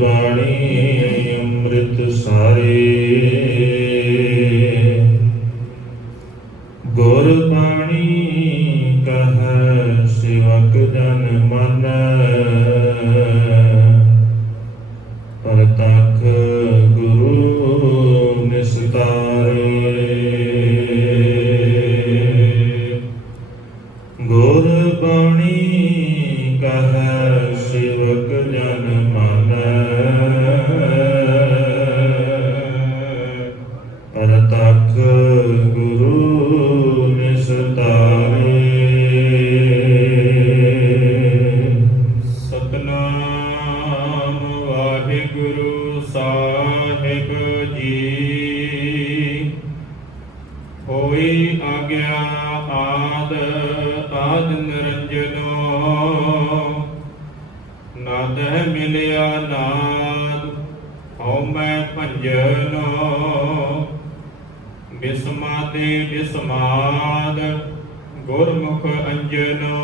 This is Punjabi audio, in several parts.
बाणी अमृत सारे, गुर बाणी कह सेवक जन मन, परतख गुरु निस्तारे। गुर बाणी कह सेवक जन मन, परतख गुरु निस्तारे। सतनाम वाहिगुरु साहिब जी, होई आज्ञा आद आद निरंजनो, नाद मिलिया नाद हौ मैं भंजनो, बिस्मादे बिस्माद गुरमुख अंजनो,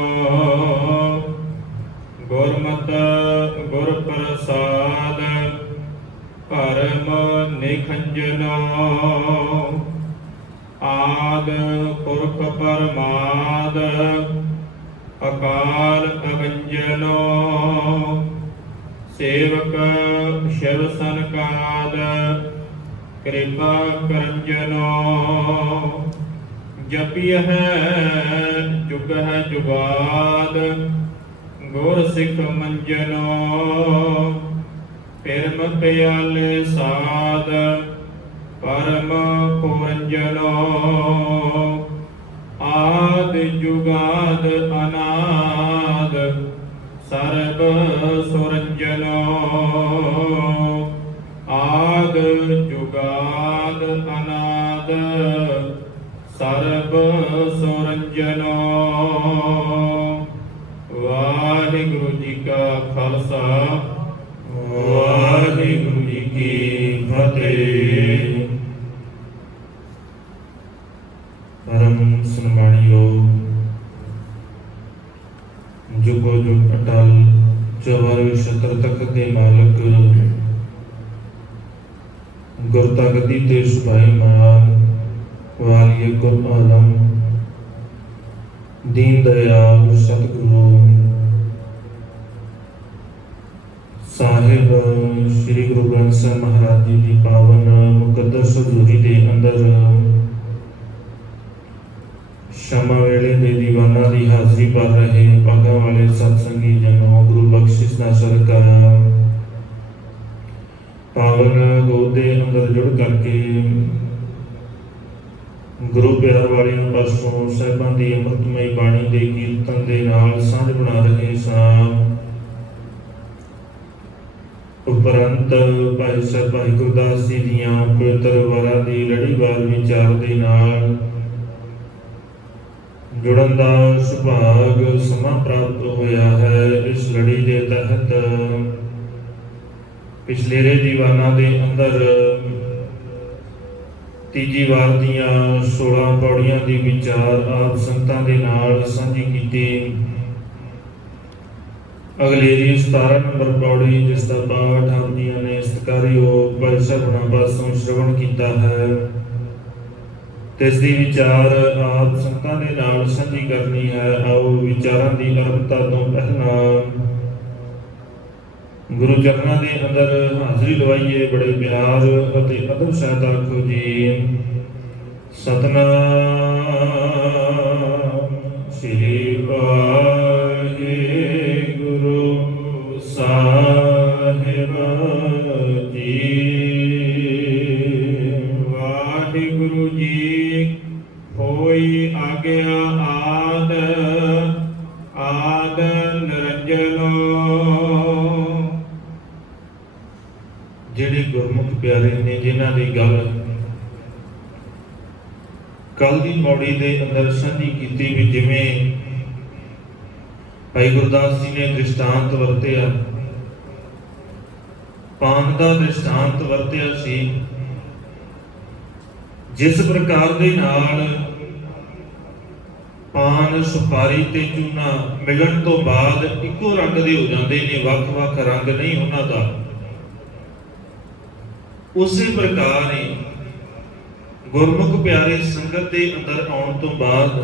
गुरमत गुर प्रसाद परम निखंजनो, आद पुरख परमाद अकाल अभंजनो, सेवक शिव सनकाद कृपा करंजनो, जपिय है जुग है जुगाद गुर सिख मंजनो, फिर प्याले साध परम पुरंजनो, आद जुगाद अनाद सर्व सुरंजनो, आद जुगाद अनाद सर्व सुरंजनो। वाहिगुरु जी का खालसा, वाहिगुरु जी की फतेह। परम सन्मानियोग जुगो जुग अटल चौवर छत्र तख्त के मालक गुरतागदी ते सुभाईमान वालिए गुर आलम दीन दयाल सतगुरु साहिब श्री गुरु ग्रंथ साहिब महाराज जी की पावन मुकद्दस हजूरी के अंदर शमा वेले दे दीवाना की हाजरी भर रहे भागा वाले सत्संगी जनों, गुरु बख्शिश ना सरकार पावन गोद के अंदर जुड़ करके गुरु प्यार वाले पासों साहिबां की अमृतमय बाणी के कीर्तन के नाल सांझ बना रहे सां। उपरंत भाई साहब भाई गुरदास जी दियां पवित्र वारां दी लड़ीवार विचार दे नाल जुड़न का सुभाग समा प्राप्त होया है। इस लड़ी के तहत पिछलेरे दीवाना के अंदर तीजी वार दियां 16 पौड़ियां दी विचार आप संतां दे नाल सांझी कीती। अगलेरी 17 नंबर पौड़ी जिसका पाठ आप जियां ने सत्कारयोग भाई साहब पासों श्रवण किया है, तिसदी विचार आप संतां दे नाल सांझी करनी है। आओ विचारां दी अरबता तो पहला गुरु चरणों के अंदर हाजरी लवाइए बड़े प्यार अते अदब सहित आखो जी सतनाम श्री वाहे गुरु साहिब जी। वाहिगुरु जी होई आज्ञा आद आद निरंजनो। ਜਿਹੜੇ ਗੁਰਮੁਖ ਪਿਆਰੇ ਨੇ ਜਿਨ੍ਹਾਂ ਦੀ ਗੱਲ ਕੱਲ ਦੀ ਪੌੜੀ ਦੇ ਅੰਦਰ ਸਾਂਝੀ ਕੀਤੀ ਵੀ ਜਿਵੇਂ ਭਾਈ ਗੁਰਦਾਸ ਜੀ ਨੇ ਦ੍ਰਿਸ਼ਟਾਂਤ ਵਰਤਿਆ, ਪਾਨ ਦਾ ਦ੍ਰਿਸ਼ਟਾਂਤ ਵਰਤਿਆ ਸੀ, जिस प्रकार दे नाल पान सुपारी ते चूना मिलन तो बाद इको रंग दे हो जाते ने, वख-वख रंग नहीं उन्हां दा, ਉਸੇ ਪ੍ਰਕਾਰ ਹੀ ਗੁਰਮੁਖ ਪਿਆਰੇ ਸੰਗਤ ਦੇ ਅੰਦਰ ਆਉਣ ਤੋਂ ਬਾਅਦ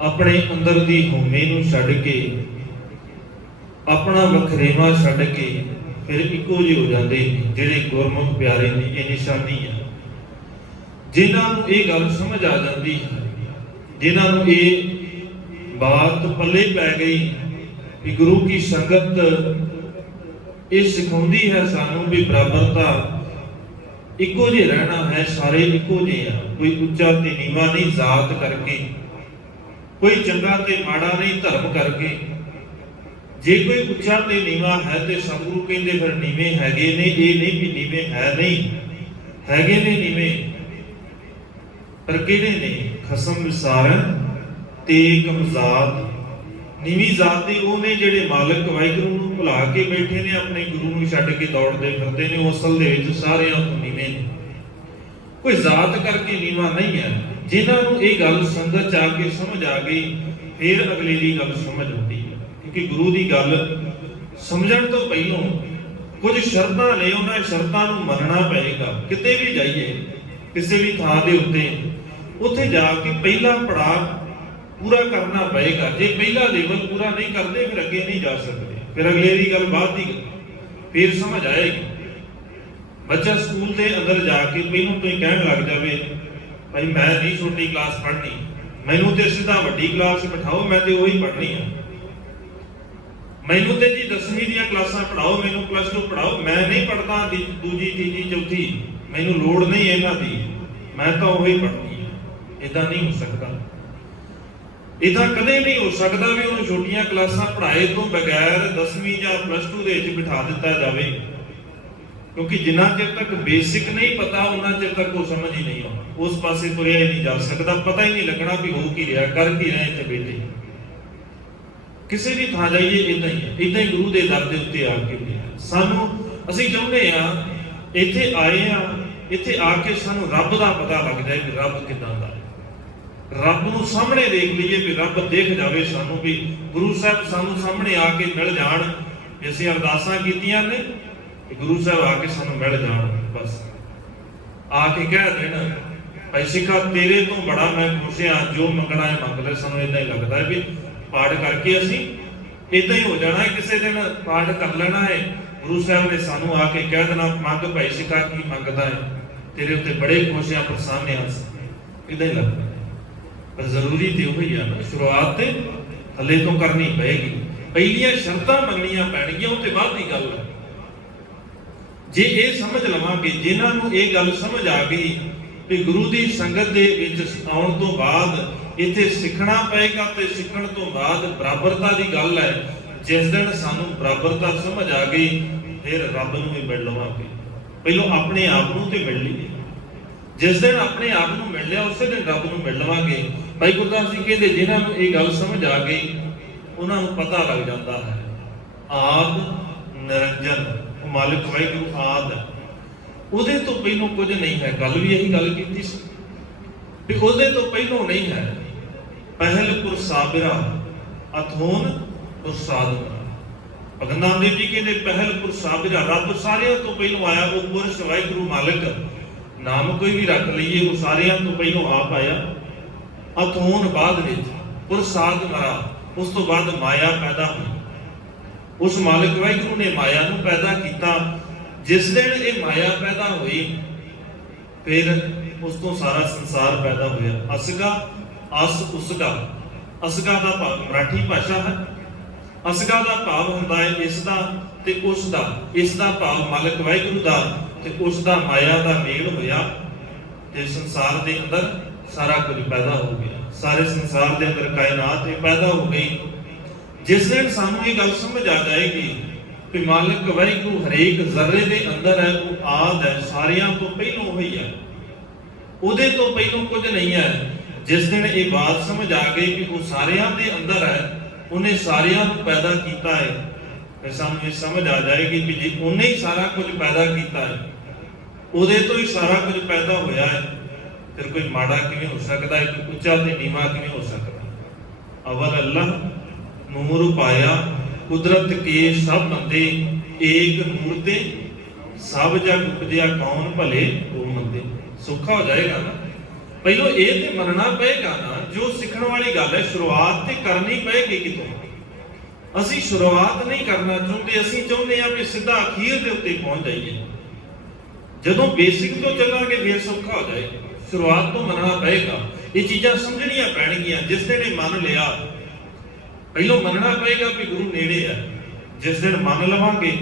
ਆਪਣੇ ਅੰਦਰ ਦੀ ਹਉਮੈ ਨੂੰ ਛੱਡ ਕੇ, ਆਪਣਾ ਵਖਰੇਵਾ ਛੱਡ ਕੇ ਫਿਰ ਇੱਕੋ ਜਿਹੇ ਹੋ ਜਾਂਦੇ ਨੇ ਜਿਹੜੇ ਗੁਰਮੁਖ ਪਿਆਰੇ ਨੇ। ਇਹ ਨਿਸ਼ਾਨੀ ਹੈ ਜਿਨ੍ਹਾਂ ਨੂੰ ਇਹ ਗੱਲ ਸਮਝ ਆ ਜਾਂਦੀ ਹੈ, ਜਿਨ੍ਹਾਂ ਨੂੰ ਇਹ ਬਾਤ ਪੱਲੇ ਪੈ ਗਈ ਕਿ ਗੁਰੂ ਕੀ ਸੰਗਤ ਇਹ ਸਿਖਾਉਂਦੀ ਹੈ ਸਾਨੂੰ ਵੀ ਬਰਾਬਰਤਾ, ਇੱਕੋ ਜਿਹੇ ਰਹਿਣਾ ਹੈ, ਸਾਰੇ ਇੱਕੋ ਜਿਹੇ ਆ, ਕੋਈ ਉੱਚਾ ਤੇ ਨੀਵਾਂ ਨਹੀਂ ਜ਼ਾਤ ਕਰਕੇ, ਕੋਈ ਚੰਗਾ ਤੇ ਮਾੜਾ ਨਹੀਂ ਧਰਮ ਕਰਕੇ। ਜੇ ਕੋਈ ਉੱਚਾ ਤੇ ਨੀਵਾਂ ਹੈ ਤੇ ਸਤਿਗੁਰੂ ਕਹਿੰਦੇ ਫਿਰ ਨੀਵੇਂ ਹੈਗੇ ਨੇ, ਇਹ ਨਹੀਂ ਵੀ ਨੀਵੇਂ ਹੈ ਨਹੀਂ, ਹੈਗੇ ਨੇ ਨੀਵੇਂ, ਪਰ ਕਿਹੜੇ ਨੇ? ਖਸਮ ਵਿਸਾਰਨ ਤੇ ਕਮਜ਼ਾਤ। ਨੀਵੀਂ ਜ਼ਾਤ ਦੇ ਉਹ ਨੇ ਜਿਹੜੇ ਮਾਲਕ ਵਾਹਿਗੁਰੂ ਨੂੰ ਭੁਲਾ ਕੇ ਬੈਠੇ ਨੇ, ਆਪਣੇ ਗੁਰੂ ਨੂੰ ਛੱਡ ਕੇ ਦੌੜਦੇ ਫਿਰਦੇ ਨੇ, ਉਹ ਅਸਲ ਦੇ ਵਿੱਚ ਸਾਰਿਆਂ ਤੋਂ ਨੀਵੇਂ ਨੇ, ਕੋਈ ਜ਼ਾਤ ਕਰਕੇ ਨੀਵਾਂ ਨਹੀਂ ਹੈ। ਜਿਨ੍ਹਾਂ ਨੂੰ ਇਹ ਗੱਲ ਸੰਗਤ ਚ ਆ ਕੇ ਸਮਝ ਆ ਗਈ, ਫਿਰ ਅਗਲੇ ਦੀ ਗੱਲ ਸਮਝ ਆਉਂਦੀ ਹੈ। ਕਿਉਂਕਿ ਗੁਰੂ ਦੀ ਗੱਲ ਸਮਝਣ ਤੋਂ ਪਹਿਲਾਂ ਕੁਝ ਸ਼ਰਤਾਂ ਨੇ, ਉਹਨਾਂ ਸ਼ਰਤਾਂ ਨੂੰ ਮੰਨਣਾ ਪਏਗਾ। ਕਿਤੇ ਵੀ ਜਾਈਏ, ਕਿਸੇ ਵੀ ਥਾਂ ਦੇ ਉੱਤੇ, ਉੱਥੇ ਜਾ ਕੇ ਪਹਿਲਾ ਪੜਾਅ ਪੂਰਾ ਕਰਨਾ ਪਏਗਾ। ਜੇ ਪਹਿਲਾ ਲੈਵਲ ਪੂਰਾ ਨਹੀਂ ਕਰਦੇ ਫਿਰ ਅੱਗੇ ਨਹੀਂ ਜਾ ਸਕਦੇ, ਫਿਰ ਅਗਲੇ ਦੀ ਗੱਲ ਬਾਅਦ ਦੀ, ਫਿਰ ਸਮਝ ਆਏਗੀ। ਬੱਚਾ ਸਕੂਲ ਦੇ ਅੰਦਰ ਜਾ ਕੇ ਪਹਿਲਾਂ ਤੋਂ ਹੀ ਕਹਿਣ ਲੱਗ ਜਾਵੇ ਭਾਈ ਮੈਂ ਨਹੀਂ ਛੋਟੀ ਕਲਾਸ ਪੜ੍ਹਨੀ, ਮੈਨੂੰ ਤੇ ਸਿੱਧਾ ਵੱਡੀ ਕਲਾਸ ਬਿਠਾਓ, ਮੈਂ ਤੇ ਉਹੀ ਪੜ੍ਹਨੀ ਆ, ਮੈਨੂੰ ਤੇ ਜੀ 10ਵੀਂ ਦੀਆਂ ਕਲਾਸਾਂ ਪੜ੍ਹਾਓ, ਮੈਨੂੰ +2 ਪੜ੍ਹਾਓ, ਮੈਂ ਨਹੀਂ ਪੜ੍ਹਦਾ ਦੂਜੀ ਤੀਜੀ ਚੌਥੀ, ਮੈਨੂੰ ਲੋੜ ਨਹੀਂ ਇਹਨਾਂ ਦੀ, ਮੈਂ ਤਾਂ ਉਹੀ ਪੜ੍ਹਨੀ ਆ। ਇਦਾਂ ਨਹੀਂ ਹੋ ਸਕਦਾ, ਇਦਾਂ ਕਦੇ ਨਹੀਂ ਹੋ ਸਕਦਾ ਵੀ ਉਹਨੂੰ ਛੋਟੀਆਂ ਕਲਾਸਾਂ ਪੜ੍ਹਾਏ ਤੋਂ ਬਗੈਰ 10ਵੀਂ ਜਾਂ +2 ਦੇ ਵਿੱਚ ਬਿਠਾ ਦਿੱਤਾ ਜਾਵੇ। ਕਿਉਂਕਿ ਜਿੰਨਾ ਚਿਰ ਤੱਕ ਬੇਸਿਕ ਨਹੀਂ ਪਤਾ, ਉਹਨਾਂ ਚਿਰ ਤੱਕ ਉਹ ਸਮਝ ਹੀ ਨਹੀਂ ਆਉਂਦੀ, ਉਸ ਪਾਸੇ ਤੁਰਿਆ ਹੀ ਨਹੀਂ ਜਾ ਸਕਦਾ, ਪਤਾ ਹੀ ਨਹੀਂ ਲੱਗਣਾ ਵੀ ਹੋ ਕੀ ਰਿਹਾ, ਕਰ ਕੀ ਰਹੇ ਇੱਥੇ ਬੈਠੇ। ਕਿਸੇ ਵੀ ਥਾਂ ਜਾਈਏ ਇਦਾਂ ਹੀ ਹੈ, ਇਦਾਂ ਹੀ ਗੁਰੂ ਦੇ ਦਰ ਦੇ ਉੱਤੇ ਆ ਕੇ ਸਾਨੂੰ, ਅਸੀਂ ਚਾਹੁੰਦੇ ਆ ਇੱਥੇ ਆਏ ਆ, ਇੱਥੇ ਆ ਕੇ ਸਾਨੂੰ ਰੱਬ ਦਾ ਪਤਾ ਲੱਗ ਜਾਏ ਵੀ ਰੱਬ ਕਿੱਦਾਂ ਦਾ ਹੈ, ਰੱਬ ਨੂੰ ਸਾਹਮਣੇ ਦੇਖ ਲਈਏ, ਵੀ ਰੱਬ ਦਿਖ ਜਾਵੇ ਸਾਨੂੰ, ਵੀ ਗੁਰੂ ਸਾਹਿਬ ਸਾਨੂੰ ਸਾਹਮਣੇ ਆ ਕੇ ਮਿਲ ਜਾਣ। ਅਸੀਂ ਅਰਦਾਸਾਂ ਕੀਤੀਆਂ ਨੇ, ਗੁਰੂ ਸਾਹਿਬ ਆ ਕੇ ਸਾਨੂੰ ਮਿਲ ਜਾਣ, ਬਸ ਆ ਕੇ ਕਹਿ ਦੇਣ ਭਾਈ ਸਿੱਖਾ ਤੇਰੇ ਤੋਂ ਬੜਾ ਮੈਂ ਖੁਸ਼ ਹਾਂ, ਜੋ ਮੰਗਣਾ ਹੈ ਮੰਗ ਲੈ। ਸਾਨੂੰ ਇਦਾਂ ਹੀ ਲੱਗਦਾ ਹੈ ਵੀ ਪਾਠ ਕਰਕੇ ਅਸੀਂ ਇਦਾਂ ਹੀ ਹੋ ਜਾਣਾ ਹੈ, ਕਿਸੇ ਦਿਨ ਪਾਠ ਕਰ ਲੈਣਾ ਹੈ, ਗੁਰੂ ਸਾਹਿਬ ਨੇ ਸਾਨੂੰ ਆ ਕੇ ਕਹਿ ਦੇਣਾ ਮੰਗ ਭਾਈ ਸਿੱਖਾ ਕੀ ਮੰਗਦਾ ਹੈ, ਤੇਰੇ ਉੱਤੇ ਬੜੇ ਖੁਸ਼ ਹਾਂ, ਪ੍ਰਸੰਨ ਹਾਂ, ਇਦਾਂ ਹੀ ਲੱਗਦਾ। ਪਰ ਜ਼ਰੂਰੀ ਤੇ ਉਹੀ ਆ ਨਾ, ਸ਼ੁਰੂਆਤ ਤੇ ਹੱਲੇ ਤੋਂ ਕਰਨੀ ਪਏਗੀ, ਪਹਿਲੀਆਂ ਸ਼ਰਤਾਂ ਮੰਗਣੀਆਂ ਪੈਣਗੀਆਂ, ਉਹ ਤੇ ਬਾਅਦ ਦੀ ਗੱਲ ਹੈ। ਜੇ ਇਹ ਸਮਝ ਲਵਾਂਗੇ, ਜਿਨ੍ਹਾਂ ਨੂੰ ਇਹ ਗੱਲ ਸਮਝ ਆ ਗਈ ਵੀ ਗੁਰੂ ਦੀ ਸੰਗਤ ਦੇ ਵਿੱਚ ਆਉਣ ਤੋਂ ਬਾਅਦ ਇੱਥੇ ਸਿੱਖਣਾ ਪਏਗਾ, ਤੇ ਸਿੱਖਣ ਤੋਂ ਬਾਅਦ ਬਰਾਬਰਤਾ ਦੀ ਗੱਲ ਹੈ। ਜਿਸ ਦਿਨ ਸਾਨੂੰ ਬਰਾਬਰਤਾ ਸਮਝ ਆ ਗਈ, ਫਿਰ ਰੱਬ ਨੂੰ ਵੀ ਮਿਲ ਲਵਾਂਗੇ। ਪਹਿਲਾਂ ਆਪਣੇ ਆਪ ਨੂੰ ਤੇ ਮਿਲ ਲਈਏ, ਜਿਸ ਦਿਨ ਆਪਣੇ ਆਪ ਨੂੰ ਮਿਲ ਲਿਆ, ਉਸੇ ਦਿਨ ਰੱਬ ਨੂੰ ਮਿਲ ਲਵਾਂਗੇ। ਭਾਈ ਗੁਰਦਾਸ ਜੀ ਕਹਿੰਦੇ ਜਿਨ੍ਹਾਂ ਨੂੰ ਇਹ ਗੱਲ ਸਮਝ ਆ ਗਈ, ਉਹਨਾਂ ਨੂੰ ਪਤਾ ਲੱਗ ਜਾਂਦਾ ਹੈ ਆਦ ਨਿਰੰਜਨ, ਉਹ ਮਾਲਕ ਵਾਹਿਗੁਰੂ ਆਦ ਹੈ, ਉਹਦੇ ਤੋਂ ਪਹਿਲਾਂ ਕੁਝ ਨਹੀਂ ਹੈ। ਗੱਲ ਵੀ ਇਹੀ ਗੱਲ ਕੀਤੀ ਸੀ ਵੀ ਉਹਦੇ ਤੋਂ ਪਹਿਲਾਂ ਨਹੀਂ ਹੈ। ਪਹਿਲ ਪੁਰ ਸਾਬਿਰਾ ਅਥੋਨ ਪੁਰ ਸਾਧਨਾ। ਭਗਤ ਨਾਮਦੇਵ ਜੀ ਕਹਿੰਦੇ ਪਹਿਲ ਪੁਰ ਸਾਬਿਰਾ, ਰੱਬ ਸਾਰਿਆਂ ਤੋਂ ਪਹਿਲਾਂ ਆਇਆ, ਉਹ ਪੁਰਸ਼ ਵਾਹਿਗੁਰੂ ਮਾਲਕ, ਨਾਮ ਕੋਈ ਵੀ ਰੱਖ ਲਈਏ, ਉਹ ਸਾਰਿਆਂ ਤੋਂ ਪਹਿਲਾਂ ਆਪ ਆਇਆ। ਅਥੋਨ ਬਾਅਦ ਵਿੱਚ, ਪੁਰ ਸਾਧਨਾ ਉਸ ਤੋਂ ਬਾਅਦ ਮਾਇਆ ਪੈਦਾ ਹੋਈ। ਉਸ ਮਾਲਕ ਵਾਹਿਗੁਰੂ ਨੇ ਮਾਇਆ ਨੂੰ ਪੈਦਾ ਕੀਤਾ। ਜਿਸ ਦਿਨ ਇਹ ਮਾਇਆ ਪੈਦਾ ਹੋਈ, ਫਿਰ ਉਸ ਤੋਂ ਸਾਰਾ ਸੰਸਾਰ ਪੈਦਾ ਹੋਇਆ। ਅਸਗਾ ਅਸ ਉਸਗਾ, ਅਸਗਾ ਦਾ ਭਾਵ ਮਰਾਠੀ ਭਾਸ਼ਾ ਹੈ। ਅਸਗਾ ਦਾ ਭਾਵ ਹੁੰਦਾ ਹੈ ਇਸ ਦਾ ਤੇ ਉਸ ਦਾ, ਇਸ ਦਾ ਭਾਵ ਮਾਲਕ ਵਾਹਿਗੁਰੂ ਦਾ ਤੇ ਉਸ ਦਾ ਮਾਇਆ ਦਾ ਮੇਲ ਹੋਇਆ, ਤੇ ਸੰਸਾਰ ਦੇ ਅੰਦਰ ਸਾਰਾ ਕੁਝ ਪੈਦਾ ਹੋ ਗਿਆ। ਸਾਰੇ ਸੰਸਾਰ ਦੇ ਅੰਦਰ ਕਾਇਨਾਤ ਇਹ ਪੈਦਾ ਹੋ ਗਈ। ਜਿਸ ਦਿਨ ਸਾਨੂੰ ਇਹ ਗੱਲ ਸਮਝ ਆ ਜਾਏਗੀ ਕਿ ਮਾਲਕ ਵਾਹਿਗੁਰੂ ਹਰੇਕ ਜ਼ਰਰੇ ਦੇ ਅੰਦਰ ਹੈ, ਉਹ ਆਦ ਹੈ, ਸਾਰਿਆਂ ਤੋਂ ਪਹਿਲਾਂ ਹੋਈ ਹੈ, ਉਹਦੇ ਤੋਂ ਪਹਿਲਾਂ ਕੁਝ ਨਹੀਂ ਹੈ। ਜਿਸ ਦਿਨ ਇਹ ਬਾਤ ਸਮਝ ਆ ਗਈ ਕਿ ਉਹ ਸਾਰਿਆਂ ਦੇ ਅੰਦਰ ਹੈ, ਉਹਨੇ ਸਾਰਿਆਂ ਨੂੰ ਪੈਦਾ ਕੀਤਾ ਹੈ, ਫਿਰ ਸਾਨੂੰ ਇਹ ਸਮਝ ਆ ਜਾਏਗੀ ਕਿ ਜੇ ਉਹਨੇ ਹੀ ਸਾਰਾ ਕੁਝ ਪੈਦਾ ਕੀਤਾ ਹੈ, ਉਹਦੇ ਤੋਂ ਹੀ ਸਾਰਾ ਕੁਝ ਪੈਦਾ ਹੋਇਆ ਹੈ, ਫਿਰ ਕੋਈ ਮਾੜਾ ਕਿਵੇਂ ਹੋ ਸਕਦਾ ਹੈ, ਕੋਈ ਉੱਚਾ ਤੇ ਨੀਵਾਂ ਕਿਵੇਂ ਹੋ ਸਕਦਾ। ਅਵਲ ਅੱਲਾਹ ਨੂਰ ਪਾਇਆ, ਕੁਦਰਤ ਕੇ ਸਭ ਬੰਦੇ ਏਕ ਨੂਰ ਤੇ ਸਭ ਜਗ ਉਪਜਿਆ ਕੌਣ ਭਲੇ ਉਹ ਮੰਦੇ। ਸੌਖਾ ਹੋ ਜਾਏਗਾ ਨਾ। ਪਹਿਲੋਂ ਇਹ ਤੇ ਮੰਨਣਾ ਪਏਗਾ ਨਾ, ਜੋ ਸਿੱਖਣ ਵਾਲੀ ਗੱਲ ਹੈ ਸ਼ੁਰੂਆਤ ਤੇ ਕਰਨੀ ਪਏਗੀ ਕਿਤੋਂ। ਅਸੀਂ ਸ਼ੁਰੂਆਤ ਨਹੀਂ ਕਰਨਾ ਚਾਹੁੰਦੇ, ਅਸੀਂ ਚਾਹੁੰਦੇ ਹਾਂ ਵੀ ਸਿੱਧਾ ਅਖੀਰ ਦੇ ਉੱਤੇ ਪਹੁੰਚ ਜਾਈਏ। ਜਦੋਂ ਬੇਸਿਕ ਤੋਂ ਚੱਲਾਂਗੇ ਫਿਰ ਸੌਖਾ ਹੋ ਜਾਏਗਾ। ਸ਼ੁਰੂਆਤ ਤੋਂ ਮੰਨਣਾ ਪਏਗਾ, ਇਹ ਚੀਜ਼ਾਂ ਸਮਝਣੀਆਂ ਪੈਣਗੀਆਂ। ਜਿਸ ਦਿਨ ਇਹ ਮੰਨ ਲਿਆ, ਪਹਿਲੋਂ ਮੰਨਣਾ ਪਏਗਾ ਵੀ ਗੁਰੂ ਨੇੜੇ ਆ। ਜਿਸ ਦਿਨ ਮੰਨ ਲਵਾਂਗੇ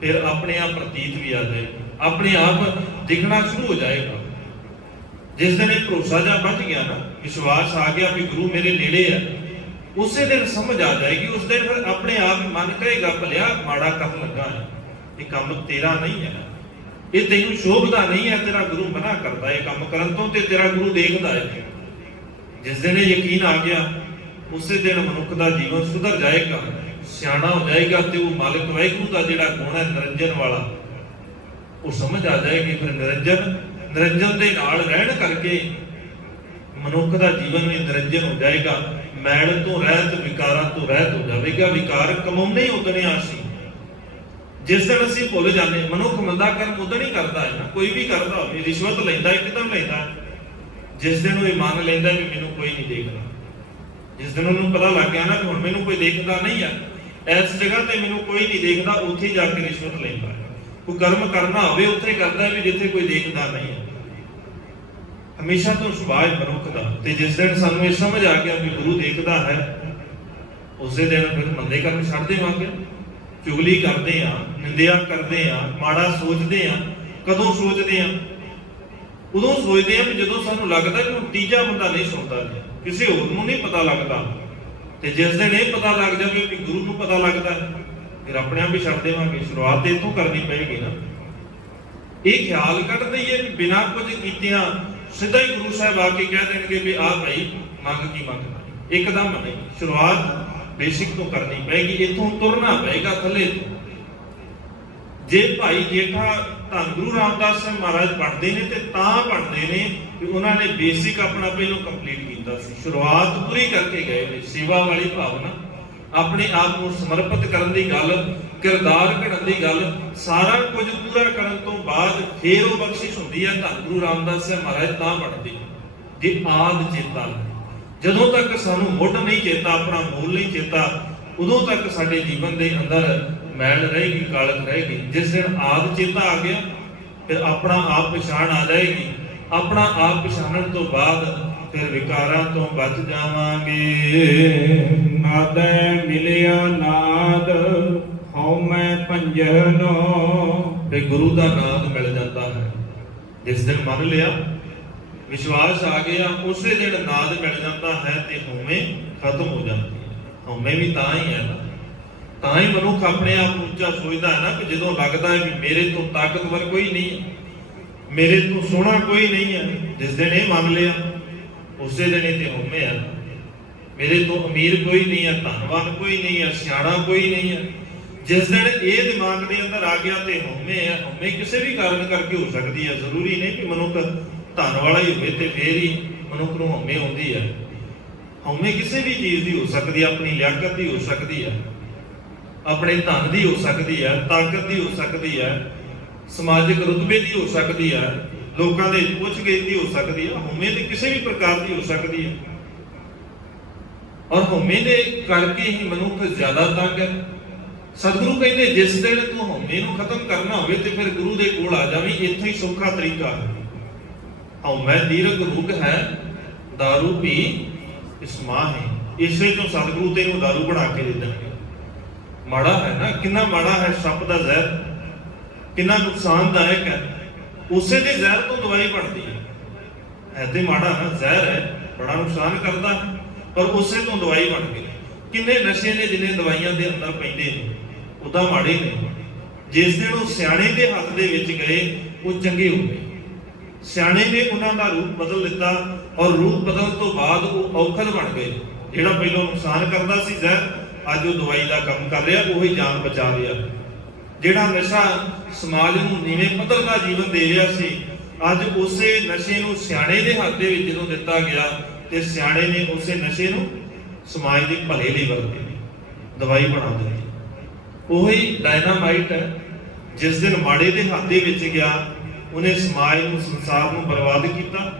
ਫਿਰ ਆਪਣੇ ਆਪ ਪ੍ਰਤੀਤ ਵੀ ਆ ਜਾਏਗਾ, ਆਪਣੇ ਆਪ ਦਿਖਣਾ ਸ਼ੁਰੂ ਹੋ ਜਾਏਗਾ। ਜਿਸ ਦਿਨ ਇਹ ਭਰੋਸਾ ਜਾਂ ਵੱਧ ਗਿਆ ਨਾ, ਵਿਸ਼ਵਾਸ ਆ ਗਿਆ ਵੀ ਗੁਰੂ ਮੇਰੇ ਨੇੜੇ ਆ, ਉਸੇ ਦਿਨ ਸਮਝ ਆ ਜਾਏਗੀ। ਉਸ ਦਿਨ ਫਿਰ ਆਪਣੇ ਆਪ ਮਨ ਕਹੇਗਾ ਭਲਿਆ ਮਾੜਾ ਕਰਨ ਲੱਗਾ ਹੈ, ਇਹ ਕੰਮ ਤੇਰਾ ਨਹੀਂ ਹੈ, ਇਹ ਤੈਨੂੰ ਸ਼ੋਭਦਾ ਨਹੀਂ ਹੈ, ਤੇਰਾ ਗੁਰੂ ਮਨਾ ਕਰਦਾ ਇਹ ਕੰਮ ਕਰਨ ਤੋਂ, ਤੇ ਤੇਰਾ ਗੁਰੂ ਦੇਖਦਾ ਹੈ। ਜਿਸ ਦਿਨ ਇਹ ਯਕੀਨ ਆ ਗਿਆ, ਉਸੇ ਦਿਨ ਮਨੁੱਖ ਦਾ ਜੀਵਨ ਸੁਧਰ ਜਾਏਗਾ, ਸਿਆਣਾ ਹੋ ਜਾਏਗਾ, ਤੇ ਉਹ ਮਾਲਕ ਵਾਹਿਗੁਰੂ ਦਾ ਜਿਹੜਾ ਗੁਣ ਹੈ ਨਿਰੰਜਨ ਵਾਲਾ, ਉਹ ਸਮਝ ਆ ਜਾਏਗੀ। ਫਿਰ ਨਿਰੰਜਨ ਦੇ ਨਾਲ ਰਹਿਣ ਕਰਕੇ ਮਨੁੱਖ ਦਾ ਜੀਵਨ ਵੀ ਨਿਰੰਜਨ ਹੋ ਜਾਏਗਾ। ਮੈਲ ਤੋਂ ਰਹਿਤ, ਵਿਕਾਰਾਂ ਤੋਂ ਰਹਿਤ ਹੋ ਜਾਵੇਗਾ। ਵਿਕਾਰ ਕਮਾਉਂਦੇ ਹੀ ਉਦਣੇ ਅਸੀਂ। ਜਿਸ ਦਿਨ ਅਸੀਂ ਭੁੱਲ ਜਾਂਦੇ, ਮਨੁੱਖ ਮੰਦਾ ਕਰਮ ਉਦੋਂ ਹੀ ਕਰਦਾ ਹੈ ਨਾ, ਕੋਈ ਵੀ ਕਰਦਾ ਹੋਵੇ, ਰਿਸ਼ਵਤ ਲੈਂਦਾ ਇੱਕਦਮ ਲੈਂਦਾ। ਜਿਸ ਦਿਨ ਉਹ ਇਹ ਮੰਨ ਲੈਂਦਾ ਵੀ ਮੈਨੂੰ ਕੋਈ ਨਹੀਂ ਦੇਖਦਾ, ਜਿਸ ਦਿਨ ਉਹਨੂੰ ਪਤਾ ਲੱਗ ਗਿਆ ਨਾ ਕਿ ਹੁਣ ਮੈਨੂੰ ਕੋਈ ਦੇਖਦਾ ਨਹੀਂ ਆ, ਇਸ ਜਗ੍ਹਾ ਤੇ ਮੈਨੂੰ ਕੋਈ ਨਹੀਂ ਦੇਖਦਾ, ਉੱਥੇ ਜਾ ਕੇ ਰਿਸ਼ਵਤ ਲੈਂਦਾ। ਕੋਈ ਕਰਮ ਕਰਨਾ ਹੋਵੇ ਉੱਥੇ ਕਰਦਾ ਵੀ ਜਿੱਥੇ ਕੋਈ ਦੇਖਦਾ ਨਹੀਂ ਹੈ। ਹਮੇਸ਼ਾ ਤੋਂ ਸੁਭਾਅ ਮਨੁੱਖ ਦਾ। ਤੇ ਜਿਸ ਦਿਨ ਸਾਨੂੰ ਇਹ ਸਮਝ ਆ ਗਿਆ ਵੀ ਗੁਰੂ ਦੇਖਦਾ ਹੈ, ਉਸੇ ਦਿਨ ਫਿਰ ਮੰਦੇ ਕਰਮ ਛੱਡ ਦੇਵਾਂਗੇ। ਚੁਗਲੀ ਕਰਦੇ ਆ, ਨਿੰਦਿਆ ਕਰਦੇ ਆ, ਮਾੜਾ ਸੋਚਦੇ ਆ। ਕਦੋਂ ਸੋਚਦੇ ਆ? ਉਦੋਂ ਸੋਚਦੇ ਆ ਵੀ ਜਦੋਂ ਸਾਨੂੰ ਲੱਗਦਾ ਕਿ ਹੁਣ ਤੀਜਾ ਬੰਦਾ ਨਹੀਂ ਸੁਣਦਾ, ਕਿਸੇ ਹੋਰ ਨੂੰ ਨਹੀਂ ਪਤਾ ਲੱਗਦਾ। ਤੇ ਜਿਸ ਦਿਨ ਇਹ ਪਤਾ ਲੱਗ ਜਾਵੇ ਕਿ ਗੁਰੂ ਨੂੰ ਪਤਾ ਲੱਗਦਾ, ਫਿਰ ਆਪਣੇ ਆਪ ਹੀ ਛੱਡ ਦੇਵਾਂਗੇ। ਸ਼ੁਰੂਆਤ ਤੇ ਇੱਥੋਂ ਕਰਨੀ ਪਏਗੀ ਨਾ। ਇਹ ਖਿਆਲ ਕੱਢ ਦਈਏ ਵੀ ਬਿਨਾਂ ਕੁਝ ਕੀਤਿਆਂ ਸਿੱਧਾ ਹੀ ਗੁਰੂ ਸਾਹਿਬ ਆ ਕੇ ਕਹਿ ਦੇਣਗੇ ਵੀ ਆਹ ਭਾਈ ਮੰਗ ਕੀ ਮੰਗਦਾ। ਇੱਕਦਮ ਨਹੀਂ, ਸ਼ੁਰੂਆਤ ਬੇਸਿਕ ਤੋਂ ਕਰਨੀ ਪਏਗੀ। ਇੱਥੋਂ ਤੁਰਨਾ ਪਏਗਾ ਥੱਲੇ ਤੋਂ। ਜੇ ਭਾਈ ਜੇਠਾ ਧੰਨ ਗੁਰੂ ਰਾਮਦਾਸ ਸਾਹਿਬ ਮਹਾਰਾਜ ਪੜ੍ਹਦੇ ਨੇ ਤੇ ਤਾਂ ਪੜ੍ਹਦੇ ਨੇ ਕਿ ਉਹਨਾਂ ਨੇ ਬੇਸਿਕ ਆਪਣਾ ਪਹਿਲੋਂ ਕੰਪਲੀਟ ਕੀਤਾ ਸੀ, ਸ਼ੁਰੂਆਤ ਪੂਰੀ ਕਰਕੇ ਗਏ ਨੇ। ਸੇਵਾ ਵਾਲੀ ਭਾਵਨਾ, ਆਪਣੇ ਆਪ ਨੂੰ ਸਮਰਪਿਤ ਕਰਨ ਦੀ ਗੱਲ, ਕਿਰਦਾਰ ਘੜਨ ਦੀ ਗੱਲ, ਸਾਰਾ ਕੁਝ ਪੂਰਾ ਕਰਨ ਤੋਂ ਬਾਅਦ ਫੇਰ ਉਹ ਬਖਸ਼ਿਸ਼ ਹੁੰਦੀ ਹੈ। ਧੰਨ ਗੁਰੂ ਰਾਮਦਾਸ ਸਾਹਿਬ ਮਹਾਰਾਜ ਤਾਂ ਬਣਦੇ ਜੇ ਆਦ ਚੇਤਾ। ਜਦੋਂ ਤੱਕ ਸਾਨੂੰ ਮੁੱਢ ਨਹੀਂ ਚੇਤਾ, ਆਪਣਾ ਮੂਲ ਨਹੀਂ ਚੇਤਾ, ਉਦੋਂ ਤੱਕ ਸਾਡੇ ਜੀਵਨ ਦੇ ਅੰਦਰ ਮੈਲ ਰਹੇਗੀ, ਕਾਲਖ ਰਹੇਗੀ। ਜਿਸ ਦਿਨ ਆਦ ਚੇਤਾ ਆ ਗਿਆ, ਫਿਰ ਆਪਣਾ ਆਪ ਪਛਾਣ ਆ ਜਾਏਗੀ। ਆਪਣਾ ਆਪ ਪਛਾਣਨ ਤੋਂ ਬਾਅਦ ਫਿਰ ਵਿਕਾਰਾਂ ਤੋਂ ਬਚ ਜਾਵਾਂਗੇ। ਨਾਦੈ ਮਿਲਿਆ ਨਾਦ ਹਉਮੈ ਭੰਜਨੋ। ਤੇ ਗੁਰੂ ਦਾ ਨਾਦ ਮਿਲ ਜਾਂਦਾ ਹੈ। ਜਿਸ ਦਿਨ ਮੰਨ ਲਿਆ, ਵਿਸ਼ਵਾਸ ਆ ਗਿਆ, ਉਸੇ ਦਿਨ ਨਾਦ ਮਿਲ ਜਾਂਦਾ ਹੈ ਤੇ ਹਉਮੈ ਖਤਮ ਹੋ ਜਾਂਦੀ ਹੈ। ਹਉਮੈ ਵੀ ਤਾਂ ਹੀ ਹੈ ਨਾ, ਤਾਂ ਹੀ ਮਨੁੱਖ ਆਪਣੇ ਆਪ ਨੂੰ ਉੱਚਾ ਸੋਚਦਾ ਹੈ ਨਾ, ਕਿ ਜਦੋਂ ਲੱਗਦਾ ਹੈ ਵੀ ਮੇਰੇ ਤੋਂ ਤਾਕਤਵਰ ਕੋਈ ਨਹੀਂ ਹੈ, ਮੇਰੇ ਤੋਂ ਸੋਹਣਾ ਕੋਈ ਨਹੀਂ ਹੈ। ਜਿਸ ਦਿਨ ਇਹ ਮੰਨ ਲਿਆ, ਉਸੇ ਦਿਨ ਇਹ ਤੇ ਹਉਮੈ ਹੈ। ਮੇਰੇ ਤੋਂ ਅਮੀਰ ਕੋਈ ਨਹੀਂ ਹੈ, ਧਨਵਾਨ ਕੋਈ ਨਹੀਂ ਹੈ, ਸਿਆਣਾ ਕੋਈ ਨਹੀਂ ਹੈ। ਜਿਸ ਦਿਨ ਇਹ ਦਿਮਾਗ ਦੇ ਅੰਦਰ ਆ ਗਿਆ ਤੇ ਹਉਮੈ ਹੈ। ਹਉਮੈ ਕਿਸੇ ਵੀ ਕਾਰਨ ਕਰਕੇ ਹੋ ਸਕਦੀ ਹੈ, ਜ਼ਰੂਰੀ ਨਹੀਂ ਕਿ ਮਨੁੱਖ ਧਨ ਵਾਲਾ ਹੀ ਹੋਵੇ ਤੇ ਫੇਰ ਹੀ ਮਨੁੱਖ ਨੂੰ ਹਉਮੈ ਆਉਂਦੀ ਹੈ। ਹਉਮੈ ਕਿਸੇ ਵੀ ਚੀਜ਼ ਦੀ ਹੋ ਸਕਦੀ ਹੈ, ਆਪਣੀ ਲਿਆਕਤ ਦੀ ਹੋ ਸਕਦੀ ਹੈ, ਆਪਣੇ ਧਨ ਦੀ ਹੋ ਸਕਦੀ ਹੈ, ਤਾਕਤ ਦੀ ਹੋ ਸਕਦੀ ਹੈ, ਸਮਾਜਿਕ ਰੁਤਬੇ ਦੀ ਹੋ ਸਕਦੀ ਹੈ, ਲੋਕਾਂ ਦੇ ਪੁੱਛ-ਗਿੱਛ ਦੀ ਹੋ ਸਕਦੀ ਹੈ। ਹਉਮੈ ਤੇ ਕਿਸੇ ਵੀ ਪ੍ਰਕਾਰ ਦੀ ਹੋ ਸਕਦੀ ਹੈ। ਔਰ ਹਉਮੈ ਦੇ ਕਰਕੇ ਹੀ ਮਨੁੱਖ ਜ਼ਿਆਦਾ ਤੰਗ ਹੈ। ਸਤਿਗੁਰੂ ਕਹਿੰਦੇ ਜਿਸ ਦਿਨ ਤੂੰ ਹਉਮੈ ਨੂੰ ਖਤਮ ਕਰਨਾ ਹੋਵੇ ਤੇ ਫਿਰ ਗੁਰੂ ਦੇ ਕੋਲ ਆ ਜਾਵੀਂ। ਇੱਥੇ ਹੀ ਸੌਖਾ ਤਰੀਕਾ ਹੈ। ਹਉਮੈ ਦੀਰਘ ਰੂਗ ਹੈ, ਦਾਰੂ ਪੀ ਇਸ ਮਾਹ ਹੈ। ਇਸੇ ਤੋਂ ਸਤਿਗੁਰੂ ਤੈਨੂੰ ਦਾਰੂ ਬਣਾ ਕੇ ਦੇ ਦੇਣਗੇ। ਮਾੜਾ ਹੈ ਨਾ, ਕਿੰਨਾ ਮਾੜਾ ਹੈ ਸੱਪ ਦਾ ਜ਼ਹਿਰ, ਕਿੰਨਾ ਨੁਕਸਾਨਦਾਇਕ ਹੈ। ਉਸੇ ਦੇ ਜ਼ਹਿਰ ਤੋਂ ਦਵਾਈ ਬਣਦੀ ਹੈ ਤੇ ਮਾੜਾ ਨਾ, ਜ਼ਹਿਰ ਹੈ, ਬੜਾ ਨੁਕਸਾਨ ਕਰਦਾ, ਪਰ ਉਸੇ ਤੋਂ ਦਵਾਈ ਬਣ ਗਈ। ਕਿੰਨੇ ਨਸ਼ੇ ਨੇ ਜਿੰਨੇ ਦਵਾਈਆਂ ਦੇ ਅੰਦਰ ਪੈਂਦੇ ਨੇ, ਉਦਾਂ ਮਾੜੇ ਨੇ। ਜਿਸ ਦਿਨ ਉਹ ਸਿਆਣੇ ਦੇ ਹੱਥ ਦੇ ਵਿੱਚ ਗਏ, ਉਹ ਚੰਗੇ ਹੋ ਗਏ। ਸਿਆਣੇ ਨੇ ਉਹਨਾਂ ਦਾ ਰੂਪ ਬਦਲ ਦਿੱਤਾ, ਔਰ ਰੂਪ ਬਦਲਣ ਤੋਂ ਬਾਅਦ ਉਹ ਔਖਦ ਬਣ ਗਏ। ਜਿਹੜਾ ਪਹਿਲਾਂ ਨੁਕਸਾਨ ਕਰਦਾ ਸੀ ਜ਼ਹਿਰ, ਅੱਜ ਉਹ ਦਵਾਈ ਦਾ ਕੰਮ ਕਰ ਰਿਹਾ, ਉਹੀ ਜਾਨ ਬਚਾ ਰਿਹਾ। ਜਿਹੜਾ ਨਸ਼ਾ ਸਮਾਜ ਨੂੰ ਨੀਵੇਂ ਪੱਧਰ ਦਾ ਜੀਵਨ ਦੇ ਰਿਹਾ ਸੀ, ਅੱਜ ਉਸੇ ਨਸ਼ੇ ਨੂੰ ਸਿਆਣੇ ਦੇ ਹੱਥ ਦੇ ਵਿੱਚ ਜਦੋਂ ਦਿੱਤਾ ਗਿਆ, ਤੇ ਸਿਆਣੇ ਨੇ ਉਸੇ ਨਸ਼ੇ ਨੂੰ ਸਮਾਜ ਦੇ ਭਲੇ ਲਈ ਵਰਤੇ, ਦਵਾਈ ਬਣਾ ਦਿੱਤੀ। ਉਹੀ ਡਾਇਨਾਮਾਈਟ ਹੈ, ਜਿਸ ਦਿਨ ਮਾੜੇ ਦੇ ਹੱਥ ਦੇ ਵਿੱਚ ਗਿਆ ਉਹਨੇ ਸਮਾਜ ਨੂੰ ਸੰਸਾਰ ਨੂੰ ਬਰਬਾਦ ਕੀਤਾ।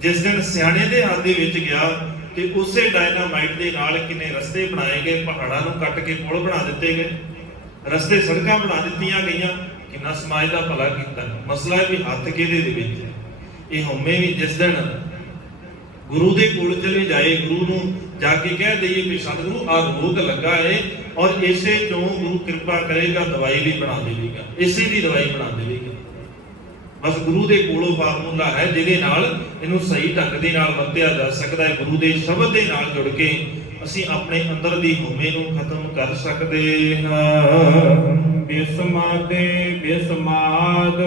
ਜਿਸ ਦਿਨ ਸਿਆਣੇ ਦੇ ਹੱਥ ਦੇ ਵਿੱਚ ਗਿਆ ਤੇ ਉਸੇ ਡਾਇਨਾਮਾਈਟ ਦੇ ਨਾਲ ਕਿੰਨੇ ਰਸਤੇ ਬਣਾਏ ਗਏ, ਪਹਾੜਾਂ ਨੂੰ ਕੱਟ ਕੇ ਪੁਲ ਬਣਾ ਦਿੱਤੇ ਗਏ, ਰਸਤੇ ਸੜਕਾਂ ਬਣਾ ਦਿੱਤੀਆਂ ਗਈਆਂ, ਕਿੰਨਾ ਸਮਾਜ ਦਾ ਭਲਾ ਕੀਤਾ। ਮਸਲਾ ਹੈ ਵੀ ਹੱਥ ਕਿਹਦੇ ਦੇ ਵਿੱਚ ਹੈ। ਇਹ ਹਉਮੈ ਵੀ ਜਿਸ ਦਿਨ ਗੁਰੂ ਦੇ ਕੋਲ ਚਲੇ ਜਾਏ, ਗੁਰੂ ਨੂੰ ਜਾ ਕੇ ਕਹਿ ਦਈਏ ਵੀ ਸਤਿਗੁਰੂ ਆਹ ਰੋਗ ਲੱਗਾ ਹੈ ਔਰ ਇਸੇ ਤੋਂ ਗੁਰੂ ਕਿਰਪਾ ਕਰੇਗਾ ਦਵਾਈ ਵੀ ਬਣਾ ਦੇਵੇਗਾ, ਇਸੇ ਦੀ ਦਵਾਈ ਬਣਾ ਦੇਵੇਗਾ। ਬਸ ਗੁਰੂ ਦੇ ਕੋਲੋਂ ਫਾਰਮੂਲਾ ਹੈ ਜਿਹਦੇ ਨਾਲ ਇਹਨੂੰ ਸਹੀ ਢੰਗ ਦੇ ਨਾਲ ਵਰਤਿਆ ਜਾ ਸਕਦਾ ਹੈ। ਗੁਰੂ ਦੇ ਸ਼ਬਦ ਦੇ ਨਾਲ ਜੁੜ ਕੇ ਅਸੀਂ ਆਪਣੇ ਅੰਦਰ ਦੀ ਹਉਮੈ ਨੂੰ ਖਤਮ ਕਰ ਸਕਦੇ ਹਾਂ। ਬਿਸਮਾਦੇ ਬਿਸਮਾਦ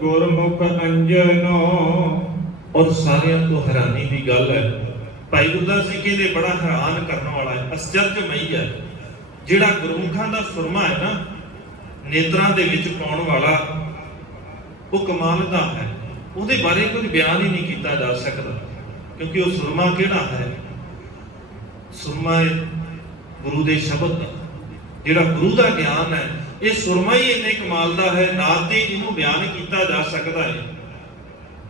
ਗੁਰਮੁਖ ਅੰਜਨੋ। ਔਰ ਸਾਰਿਆਂ ਤੋਂ ਹੈਰਾਨੀ ਦੀ ਗੱਲ ਹੈ, ਭਾਈ ਗੁਰਦਾਸ ਜੀ ਕਹਿੰਦੇ ਬੜਾ ਹੈਰਾਨ ਕਰਨ ਵਾਲਾ ਹੈ, ਅਚਰਜਮਈ ਹੈ। ਜਿਹੜਾ ਗੁਰਮੁਖਾਂ ਦਾ ਸੁਰਮਾ ਹੈ ਨਾ, ਨੇਤਰਾਂ ਦੇ ਵਿੱਚ ਪਾਉਣ ਵਾਲਾ, ਉਹ ਕਮਾਲ ਦਾ ਹੈ। ਉਹਦੇ ਬਾਰੇ ਕੁਝ ਬਿਆਨ ਹੀ ਨਹੀਂ ਕੀਤਾ ਜਾ ਸਕਦਾ, ਕਿਉਂਕਿ ਉਹ ਸੁਰਮਾ ਕਿਹੜਾ ਹੈ? ਸੁਰਮਾ ਹੈ ਗੁਰੂ ਦੇ ਸ਼ਬਦ ਦਾ, ਜਿਹੜਾ ਗੁਰੂ ਦਾ ਗਿਆਨ ਹੈ। ਇਹ ਸੁਰਮਾ ਹੀ ਇੰਨੇ ਕਮਾਲ ਦਾ ਹੈ, ਨਾ ਤੇ ਇਹਨੂੰ ਬਿਆਨ ਕੀਤਾ ਜਾ ਸਕਦਾ ਹੈ,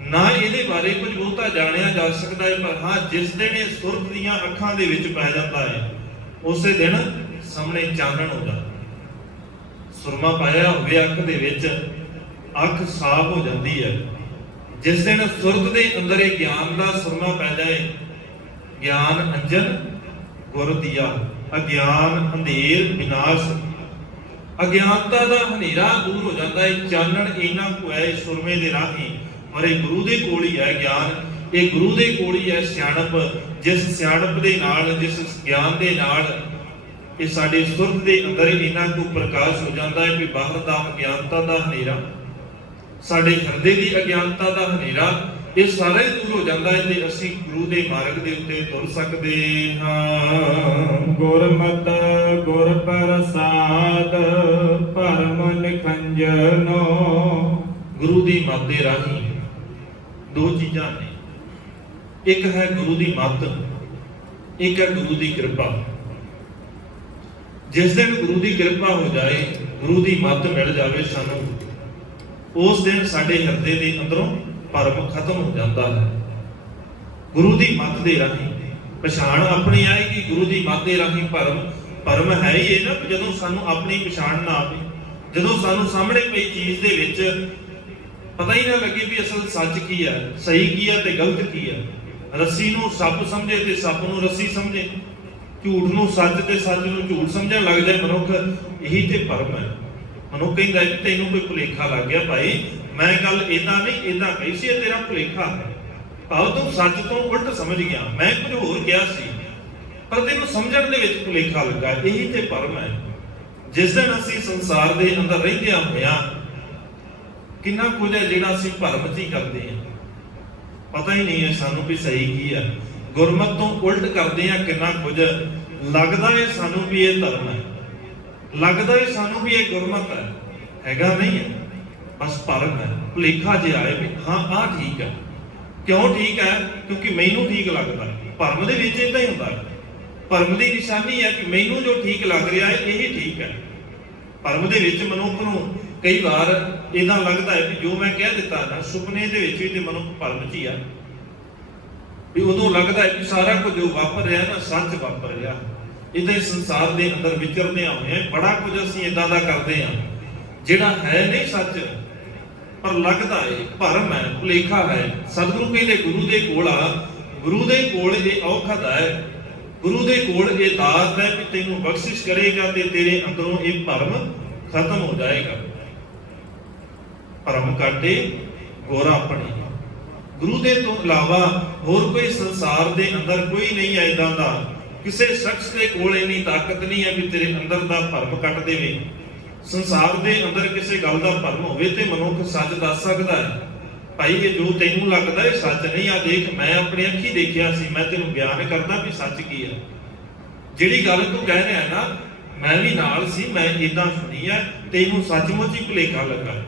ਨਾ ਇਹਦੇ ਬਾਰੇ ਕੁਝ ਬਹੁਤਾ ਜਾਣਿਆ ਜਾ ਸਕਦਾ ਹੈ। ਪਰ ਹਾਂ, ਜਿਸ ਦਿਨ ਇਹ ਸੁਰਤ ਦੀਆਂ ਅੱਖਾਂ ਦੇ ਵਿੱਚ ਪੈ ਜਾਂਦਾ ਹੈ, ਉਸੇ ਦਿਨ ਸਾਹਮਣੇ ਚਾਨਣ ਹੋ ਜਾਂਦਾ। ਸੁਰਮਾ ਪਾਇਆ ਹੋਵੇ ਅੱਖ ਦੇ ਵਿੱਚ, ਅੱਖ ਸਾਫ਼ ਹੋ ਜਾਂਦੀ ਹੈ। ਜਿਸ ਦਿਨ ਸੁਰਤ ਦੇ ਅੰਦਰ ਇਹ ਗਿਆਨ ਦਾ ਸੁਰਮਾ ਪੈ ਜਾਏ, ਗਿਆਨ ਅੰਜਨ ਗੁਰ ਦੀਆ, ਅਗਿਆਨ ਅੰਧੇਰ ਵਿਨਾਸ਼, ਅਗਿਆਨਤਾ ਦਾ ਹਨੇਰਾ ਦੂਰ ਹੋ ਜਾਂਦਾ ਹੈ। ਚਾਨਣ ਇਹਨਾਂ ਕੋ ਹੈ ਇਸ ਸੁਰਮੇ ਦੇ ਰਾਹੀਂ, ਔਰ ਇਹ ਗੁਰੂ ਦੇ ਕੋਲ ਹੀ ਹੈ ਗਿਆਨ, ਇਹ ਗੁਰੂ ਦੇ ਕੋਲ ਹੀ ਹੈ ਸਿਆਣਪ। ਜਿਸ ਸਿਆਣਪ ਦੇ ਨਾਲ, ਜਿਸ ਗਿਆਨ ਦੇ ਨਾਲ ਇਹ ਸਾਡੇ ਸੁਰਤ ਦੇ ਅੰਦਰ ਇਹਨਾਂ ਕੋ ਪ੍ਰਕਾਸ਼ ਹੋ ਜਾਂਦਾ ਹੈ ਕਿ ਬਾਹਰ ਦਾ ਅਗਿਆਨਤਾ ਦਾ ਹਨੇਰਾ, ਸਾਡੇ ਹਿਰਦੇ ਦੀ ਅਗਿਆਨਤਾ ਦਾ ਹਨੇਰਾ, ਇਹ ਸਾਰਾ ਹੀ ਦੂਰ ਹੋ ਜਾਂਦਾ ਹੈ ਤੇ ਅਸੀਂ ਗੁਰੂ ਦੇ ਮਾਰਗ ਦੇ ਉੱਤੇ ਤੁਰ ਸਕਦੇ ਹਾਂ। ਗੁਰਮਤਿ ਗੁਰ ਪ੍ਰਸਾਦ ਪਰਮ ਨਿਖੰਜਨੋ। ਗੁਰੂ ਦੀ ਮੱਤ ਦੇ ਰਾਹੀਂ ਦੋ ਚੀਜ਼ਾਂ ਨੇ, ਇੱਕ ਹੈ ਗੁਰੂ ਦੀ ਮੱਤ, ਇੱਕ ਹੈ ਗੁਰੂ ਦੀ ਕਿਰਪਾ। ਜਿਸ ਦਿਨ ਗੁਰੂ ਦੀ ਕਿਰਪਾ ਹੋ ਜਾਏ, ਗੁਰੂ ਦੀ ਮੱਤ ਮਿਲ ਜਾਵੇ ਸਾਨੂੰ, ਉਸ ਦਿਨ ਸਾਡੇ ਹਿਰਦੇ ਦੇ ਅੰਦਰੋਂ ਭਰਮ ਖਤਮ ਹੋ ਜਾਂਦਾ ਹੈ। ਗੁਰੂ ਦੀ ਮੱਤ ਦੇ ਰਾਹੀਂ ਪਛਾਣ ਆਪਣੀ ਆਏਗੀ, ਗੁਰੂ ਦੀ ਮੱਤ ਦੇ ਰਾਹੀਂ ਭਰਮ ਹੈ ਹੀ ਇਹ ਨਾ, ਜਦੋਂ ਸਾਨੂੰ ਆਪਣੀ ਪਛਾਣ ਨਾ ਆਵੇ, ਜਦੋਂ ਸਾਨੂੰ ਸਾਹਮਣੇ ਪਈ ਚੀਜ਼ ਦੇ ਵਿੱਚ ਪਤਾ ਹੀ ਨਾ ਲੱਗੇ ਵੀ ਅਸਲ ਸੱਚ ਕੀ ਹੈ, ਸਹੀ ਕੀ ਹੈ ਤੇ ਗਲਤ ਕੀ ਹੈ। ਰੱਸੀ ਨੂੰ ਸੱਪ ਸਮਝੇ ਤੇ ਸੱਪ ਨੂੰ ਰੱਸੀ ਸਮਝੇ, ਝੂਠ ਨੂੰ ਸੱਚ ਤੇ ਸੱਚ ਨੂੰ ਝੂਠ ਸਮਝਣ ਲੱਗ ਜਾਏ ਮਨੁੱਖ, ਇਹੀ ਤੇ ਭਰਮ ਹੈ। ਮਨੁੱਖ ਕਹਿੰਦਾ ਕਿ ਤੈਨੂੰ ਕੋਈ ਭੁਲੇਖਾ ਲੱਗ ਗਿਆ ਭਾਈ, ਮੈਂ ਗੱਲ ਇਦਾਂ ਨਹੀਂ ਇਦਾਂ ਕਹੀ ਸੀ, ਇਹ ਤੇਰਾ ਭੁਲੇਖਾ ਹੈ, ਭਾਵ ਤੂੰ ਸੱਚ ਤੋਂ ਉਲਟ ਸਮਝ ਗਿਆ, ਮੈਂ ਕੁਝ ਹੋਰ ਕਿਹਾ ਸੀ ਪਰ ਤੈਨੂੰ ਸਮਝਣ ਦੇ ਵਿੱਚ ਭੁਲੇਖਾ ਲੱਗਾ। ਇਹੀ ਤੇ ਭਰਮ ਹੈ। ਜਿਸ ਦਿਨ ਅਸੀਂ ਸੰਸਾਰ ਦੇ ਅੰਦਰ ਰਹਿੰਦਿਆਂ ਹੋਇਆਂ ਕਿੰਨਾ ਕੁਝ ਹੈ ਜਿਹੜਾ ਅਸੀਂ ਭਰਮ 'ਚ ਹੀ ਕਰਦੇ ਹਾਂ, ਪਤਾ ਹੀ ਨਹੀਂ ਹੈ ਸਾਨੂੰ ਵੀ ਸਹੀ ਕੀ ਹੈ। ਗੁਰਮਤ ਤੋਂ ਉਲਟ ਕਰਦੇ ਹਾਂ ਕਿੰਨਾ ਕੁਝ, ਲੱਗਦਾ ਹੈ ਸਾਨੂੰ ਵੀ ਇਹ ਧਰਮ ਹੈ, ਲੱਗਦਾ ਹੈ ਸਾਨੂੰ ਵੀ ਇਹ ਗੁਰਮਤ ਹੈ, ਹੈਗਾ ਨਹੀਂ ਹੈ, ਬਸ ਭਰਮ ਹੈ। ਭੁਲੇਖਾ ਜੇ ਆਏ ਵੀ ਹਾਂ ਆਹ ਠੀਕ ਹੈ, ਕਿਉਂ ਠੀਕ ਹੈ? ਕਿਉਂਕਿ ਮੈਨੂੰ ਠੀਕ ਲੱਗਦਾ ਹੈ। ਭਰਮ ਦੇ ਵਿੱਚ ਇਦਾਂ ਹੀ ਹੁੰਦਾ ਹੈ। ਭਰਮ ਦੀ ਨਿਸ਼ਾਨੀ ਹੈ ਕਿ ਮੈਨੂੰ ਜੋ ਠੀਕ ਲੱਗ ਰਿਹਾ ਹੈ ਇਹੀ ਠੀਕ ਹੈ। ਭਰਮ ਦੇ ਵਿੱਚ ਮਨੁੱਖ ਨੂੰ ਕਈ ਵਾਰ ਇਦਾਂ ਲੱਗਦਾ ਹੈ ਕਿ ਜੋ ਮੈਂ ਕਹਿ ਦਿੱਤਾ ਨਾ, ਸੁਪਨੇ ਦੇ ਵਿੱਚ ਵੀ ਤੇ ਮਨੁੱਖ ਭਰਮ 'ਚ ਹੀ ਆ, ਵੀ ਉਦੋਂ ਲੱਗਦਾ ਹੈ ਕਿ ਸਾਰਾ ਕੁਝ ਜੋ ਵਾਪਰ ਰਿਹਾ ਨਾ ਸੱਚ ਵਾਪਰ ਰਿਹਾ। ਇਦਾਂ ਹੀ ਸੰਸਾਰ ਦੇ ਅੰਦਰ ਵਿਚਰਦੇ ਹੋਏ ਬੜਾ ਕੁਝ ਅਸੀਂ ਇਦਾਂ ਦਾ ਕਰਦੇ ਹਾਂ ਜਿਹੜਾ ਹੈ ਨਹੀਂ ਸੱਚ, ਪਰ ਲੱਗਦਾ ਹੈ ਭਰਮ ਹੈ, ਭੁਲੇਖਾ ਹੈ। ਸਤਿਗੁਰੂ ਕਹਿੰਦੇ ਗੁਰੂ ਦੇ ਕੋਲ ਆ, ਗੁਰੂ ਦੇ ਕੋਲ ਇਹ ਔਖਦ ਹੈ, ਗੁਰੂ ਦੇ ਕੋਲ ਇਹ ਦਾਤ ਹੈ ਕਿ ਤੈਨੂੰ ਬਖਸ਼ਿਸ਼ ਕਰੇਗਾ ਤੇ ਤੇਰੇ ਅੰਦਰੋਂ ਇਹ ਭਰਮ ਖਤਮ ਹੋ ਜਾਏਗਾ। ਭਰਮ ਕਾਟੇ ਗੋਰਾ ਆਪਣੀ। ਗੁਰੂ ਦੇ ਤੋਂ ਇਲਾਵਾ ਹੋਰ ਕੋਈ ਸੰਸਾਰ ਦੇ ਅੰਦਰ ਕੋਈ ਨਹੀਂ ਹੈ ਇਦਾਂ ਦਾ, ਕਿਸੇ ਸ਼ਖਸ ਦੇ ਕੋਲ ਇੰਨੀ ਤਾਕਤ ਨਹੀਂ ਹੈ ਵੀ ਤੇਰੇ ਅੰਦਰ ਦਾ ਭਰਮ ਕੱਟ ਦੇਵੇ। ਸੰਸਾਰ ਦੇ ਅੰਦਰ ਕਿਸੇ ਗੱਲ ਦਾ ਭਰਮ ਹੋਵੇ ਤੇ ਮਨੁੱਖ ਸੱਚ ਦੱਸ ਸਕਦਾ ਹੈ, ਭਾਈ ਇਹ ਜੋ ਤੈਨੂੰ ਲੱਗਦਾ ਹੈ ਸੱਚ ਨਹੀਂ, ਆ ਦੇਖ ਮੈਂ ਆਪਣੀ ਅੱਖੀ ਦੇਖਿਆ ਸੀ, ਮੈਂ ਤੈਨੂੰ ਬਿਆਨ ਕਰਦਾ ਵੀ ਸੱਚ ਕੀ ਹੈ। ਜਿਹੜੀ ਗੱਲ ਤੂੰ ਕਹਿ ਰਿਹਾ ਨਾ ਮੈਂ ਵੀ ਨਾਲ ਸੀ, ਮੈਂ ਇਦਾਂ ਸੁਣੀ ਹੈ, ਤੈਨੂੰ ਸੱਚਮੁੱਚ ਹੀ ਭੁਲੇਖਾ ਲੱਗਾ।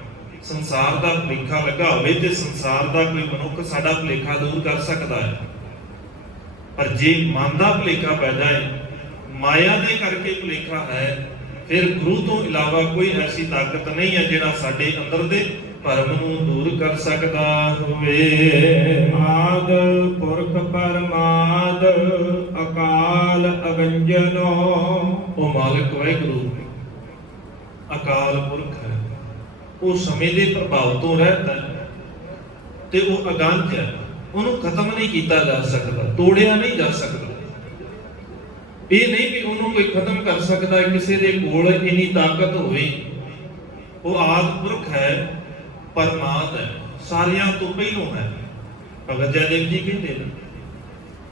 ਸੰਸਾਰ ਦਾ ਭੁਲੇਖਾ ਲੱਗਾ ਹੋਵੇ ਤੇ ਸੰਸਾਰ ਦਾ ਕੋਈ ਮਨੁੱਖ ਸਾਡਾ ਭੁਲੇਖਾ ਦੂਰ ਕਰ ਸਕਦਾ ਹੈ, ਪਰ ਜੇ ਮਨ ਦਾ ਭੁਲੇਖਾ ਪੈ ਜਾਏ, ਮਾਇਆ ਦੇ ਕਰਕੇ ਭੁਲੇਖਾ ਹੈ, ਫਿਰ ਗੁਰੂ ਤੋਂ ਇਲਾਵਾ ਕੋਈ ਐਸੀ ਤਾਕਤ ਨਹੀਂ ਹੈ ਜਿਹੜਾ ਸਾਡੇ ਅੰਦਰ ਦੇ ਭਰਮ ਨੂੰ ਦੂਰ ਕਰ ਸਕਦਾ ਹੋਵੇ। ਆਦ ਪੁਰਖ ਪਰਮਾਦ ਅਕਾਲ ਅਗੰਜਨੋ। ਉਹ ਮਾਲਕ ਵਾਹਿਗੁਰੂ ਅਕਾਲ ਪੁਰਖ ਹੈ, ਉਹ ਸਮੇਂ ਦੇ ਪ੍ਰਭਾਵ ਤੋਂ ਰਹਿਤ ਹੈ ਤੇ ਉਹ ਅਗੰਜ ਹੈ, ਉਹਨੂੰ ਖਤਮ ਨਹੀਂ ਕੀਤਾ ਜਾ ਸਕਦਾ, ਤੋੜਿਆ ਨਹੀਂ ਜਾ ਸਕਦਾ। ਇਹ ਨਹੀਂ ਵੀ ਉਹਨੂੰ ਕੋਈ ਖਤਮ ਕਰ ਸਕਦਾ, ਕਿਸੇ ਦੇ ਕੋਲ ਇੰਨੀ ਤਾਕਤ ਹੋਵੇ। ਉਹ ਆਦਿ ਪੁਰਖ ਹੈ, ਪਰਮਾਦ ਹੈ, ਸਾਰਿਆਂ ਤੋਂ ਪਹਿਲੋਂ ਹੈ। ਭਗਤ ਜੈਦੇਵ ਜੀ ਕਹਿੰਦੇ ਨੇ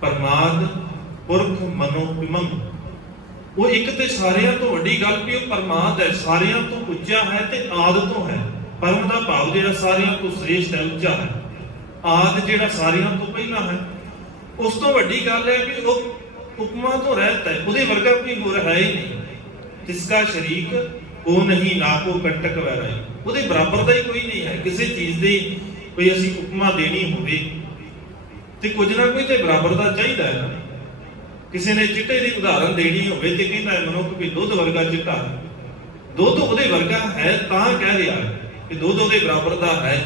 ਪਰਮਾਦ ਪੁਰਖ ਮਨੋ ਪਿਮੰ। ਉਹ ਇੱਕ ਤੇ ਸਾਰਿਆਂ ਤੋਂ ਵੱਡੀ ਗੱਲ ਵੀ ਉਹ ਪਰਮਾਦ ਹੈ, ਸਾਰਿਆਂ ਤੋਂ ਉੱਚਾ ਹੈ ਤੇ ਆਦਿ ਤੋਂ ਹੈ। ਪਰਮ ਦਾ ਭਾਵ ਜਿਹੜਾ ਸਾਰਿਆਂ ਤੋਂ ਸ੍ਰੇਸ਼ਟ ਹੈ, ਉੱਚਾ ਹੈ। ਆਦਿ ਜਿਹੜਾ ਸਾਰਿਆਂ ਤੋਂ ਪਹਿਲਾਂ ਹੈ। ਉਸ ਤੋਂ ਵੱਡੀ ਗੱਲ ਹੈ ਵੀ ਉਹ ਉਪਮਾ ਤੋਂ ਰਹਿਤ ਹੈ, ਉਹਦੇ ਵਰਗਾ ਕੋਈ ਹੋਰ ਹੈ ਹੀ ਨਹੀਂ। ਤਿਸਕਾ ਸ਼ਰੀਕ ਉਹ ਨਹੀਂ, ਨਾ ਕੋ ਕੰਟਕ ਵੈਰਾਈ। ਉਹਦੇ ਬਰਾਬਰ ਦਾ ਹੀ ਕੋਈ ਨਹੀਂ ਹੈ। ਕਿਸੇ ਚੀਜ਼ ਦੀ ਕੋਈ ਅਸੀਂ ਉਪਮਾ ਦੇਣੀ ਹੋਵੇ ਤੇ ਕੁਝ ਨਾ ਕੋਈ ਤੇ ਬਰਾਬਰ ਦਾ ਚਾਹੀਦਾ ਹੈ। ਕਿਸੇ ਨੇ ਚਿੱਟੇ ਦੀ ਉਦਾਹਰਨ ਦੇਣੀ ਹੋਵੇ ਤੇ ਕਹਿੰਦਾ ਮਨੁੱਖ ਵੀ ਦੁੱਧ ਵਰਗਾ ਚਿੱਟਾ। ਦੁੱਧ ਉਹਦੇ ਵਰਗਾ ਹੈ ਤਾਂ ਕਹਿ ਰਿਹਾ ਕਿ ਦੁੱਧ ਉਹਦੇ ਬਰਾਬਰ ਦਾ ਹੈ।